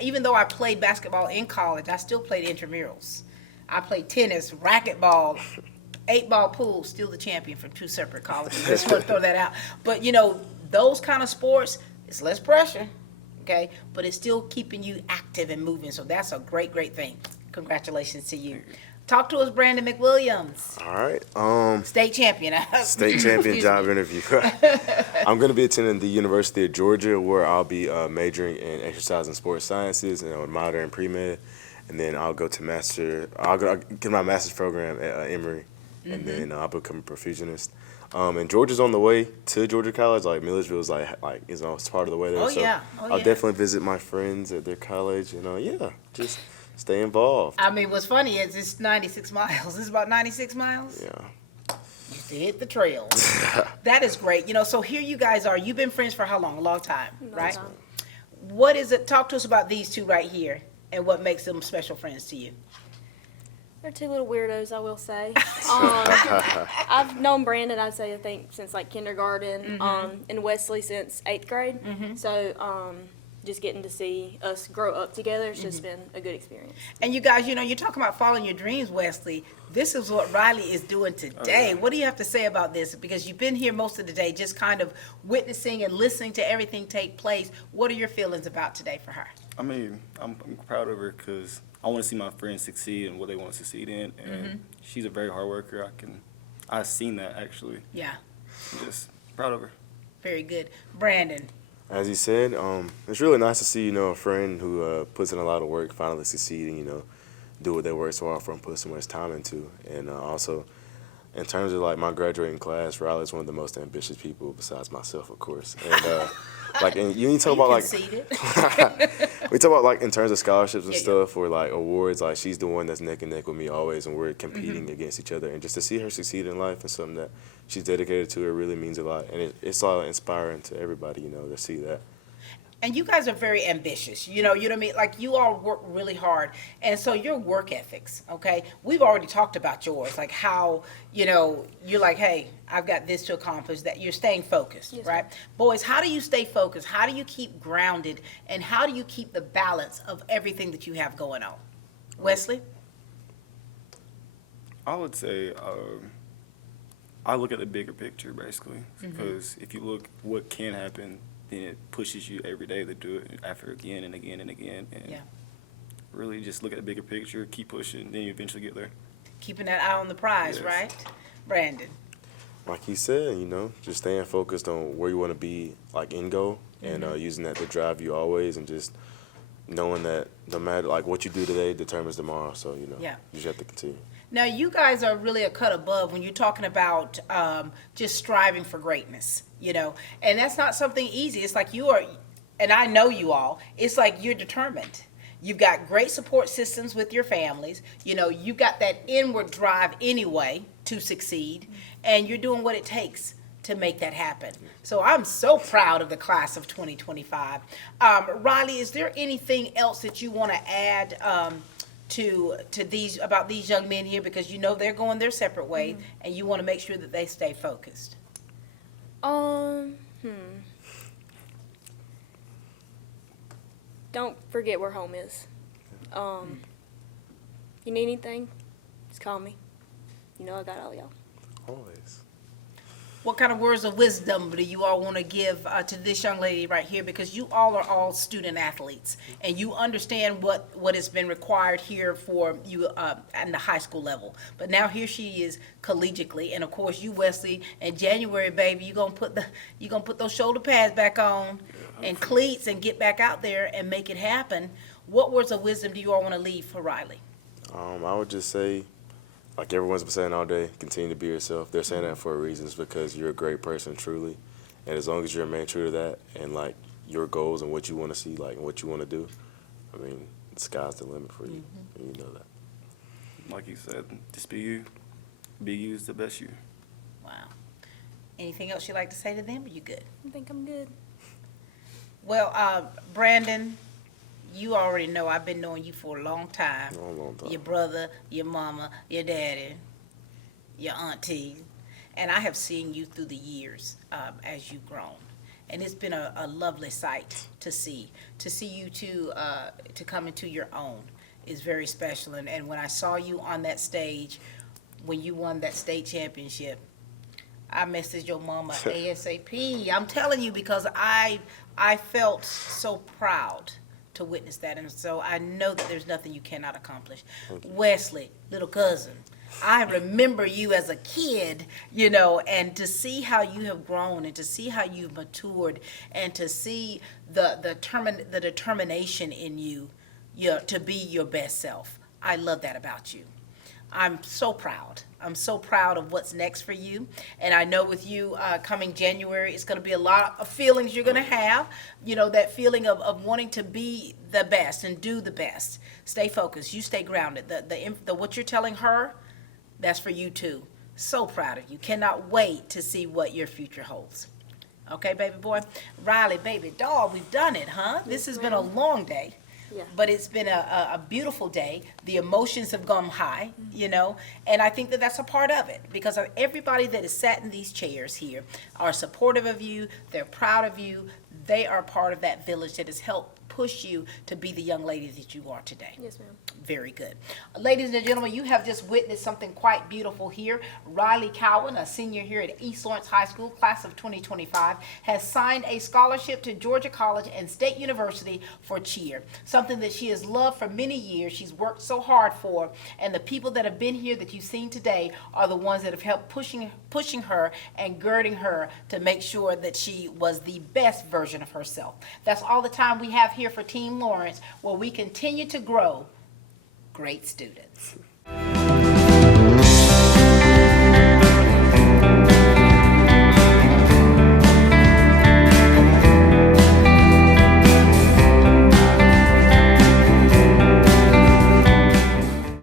even though I played basketball in college, I still played intramurals. I played tennis, racquetball, 8-ball pool, still the champion from 2 separate colleges. Just want to throw that out. But, you know, those kind of sports, it's less pressure, okay? But it's still keeping you active and moving. So that's a great, great thing. Congratulations to you. Talk to us, Brandon McWilliams. All right. State champion. State champion job interview. I'm going to be attending the University of Georgia, where I'll be majoring in exercise and sports sciences and modern pre-med. And then I'll get my master's program at Emory. And then I'll become a perfusionist. And Georgia's on the way to Georgia College. Like Millersville's it's part of the way there. I'll definitely visit my friends at their college. And just stay involved. I mean, what's funny is it's 96 miles. It's about 96 miles. Yeah. Just to hit the trails. That is great. So here you guys are. You've been friends for how long? A long time, right? What is it? Talk to us about these two right here and what makes them special friends to you. They're 2 little weirdos, I will say. I've known Brandon, I think, since like kindergarten, and Wesley since 8th grade. So just getting to see us grow up together has just been a good experience. And you guys, you're talking about following your dreams, Wesley. This is what Riley is doing today. What do you have to say about this? Because you've been here most of the day just kind of witnessing and listening to everything take place. What are your feelings about today for her? I mean, I'm proud of her because I want to see my friends succeed in what they want to succeed in, and she's a very hard worker. I've seen that actually. Yeah. I'm just proud of her. Very good. Brandon. As you said, it's really nice to see, a friend who puts in a lot of work, finally succeeding, do what they work so hard for and put so much time into. And also, in terms of like my graduating class, Riley's one of the most ambitious people besides myself, of course. And and you talk about we talk about in terms of scholarships and stuff or like awards, like she's the one that's neck and neck with me always, and we're competing against each other. And just to see her succeed in life and something that she's dedicated to, it really means a lot. And it's all inspiring to everybody, to see that. And you guys are very ambitious, you know what I mean? Like, you all work really hard. And so your work ethics, okay? We've already talked about yours, like how, you're like, hey, I've got this to accomplish, that you're staying focused, right? Boys, how do you stay focused? How do you keep grounded? And how do you keep the balance of everything that you have going on? Wesley? I would say I look at the bigger picture, basically, because if you look what can happen, then it pushes you every day to do it after again and again and again. And really just look at the bigger picture, keep pushing, then you eventually get there. Keeping that eye on the prize, right? Brandon? Like you said, just staying focused on where you want to be, like end goal, and using that to drive you always, and just knowing that no matter like what you do today determines tomorrow. So, you just have to continue. Now, you guys are really a cut above when you're talking about just striving for greatness, and that's not something easy. It's like you are, and I know you all, it's like you're determined. You've got great support systems with your families. You've got that inward drive anyway to succeed, and you're doing what it takes to make that happen. So I'm so proud of the class of 2025. Riley, is there anything else that you want to add to these about these young men here, because they're going their separate ways and you want to make sure that they stay focused? Don't forget where home is. You need anything, just call me. I got all y'all. Always. What kind of words of wisdom do you all want to give to this young lady right here? Because you all are all student athletes, and you understand what has been required here for you at the high school level. But now here she is collegiately, and of course you, Wesley, in January, baby, you're gonna put those shoulder pads back on and cleats and get back out there and make it happen. What words of wisdom do you all want to leave for Riley? I would just say, like everyone's been saying all day, continue to be yourself. They're saying that for a reason, because you're a great person, truly. And as long as you remain true to that and, like, your goals and what you want to see, like, and what you want to do, I mean, the sky's the limit for you, and you know that. Like you said, just be you. Be you is the best you. Wow. Anything else you'd like to say to them? Are you good? I think I'm good. Well, Brandon, you already know I've been knowing you for a long time. Long time. Your brother, your mama, your daddy, your auntie, and I have seen you through the years as you've grown. And it's been a lovely sight to see you to come into your own is very special. And when I saw you on that stage, when you won that state championship, I messaged your mama ASAP. I'm telling you, because I felt so proud to witness that. And so I know that there's nothing you cannot accomplish. Wesley, little cousin, I remember you as a kid, you know, and to see how you have grown and to see how you've matured and to see the determination in you, to be your best self. I love that about you. I'm so proud. I'm so proud of what's next for you. And I know with you coming January, it's going to be a lot of feelings you're going to have. You know, that feeling of wanting to be the best and do the best. Stay focused. You stay grounded. The what you're telling her, that's for you too. So proud of you. Cannot wait to see what your future holds. Okay, baby boy? Riley, baby doll, we've done it, huh? This has been a long day. Yeah. But it's been a beautiful day. The emotions have gone high, you know, and I think that that's a part of it because of everybody that has sat in these chairs here are supportive of you. They're proud of you. They are part of that village that has helped push you to be the young lady that you are today. Yes, ma'am. Very good. Ladies and gentlemen, you have just witnessed something quite beautiful here. Riley Keown, a senior here at East Lawrence High School, class of 2025, has signed a scholarship to Georgia College and State University for cheer, something that she has loved for many years. She's worked so hard for, and the people that have been here that you've seen today are the ones that have helped pushing her and girding her to make sure that she was the best version of herself. That's all the time we have here for Team Lawrence, where we continue to grow great students.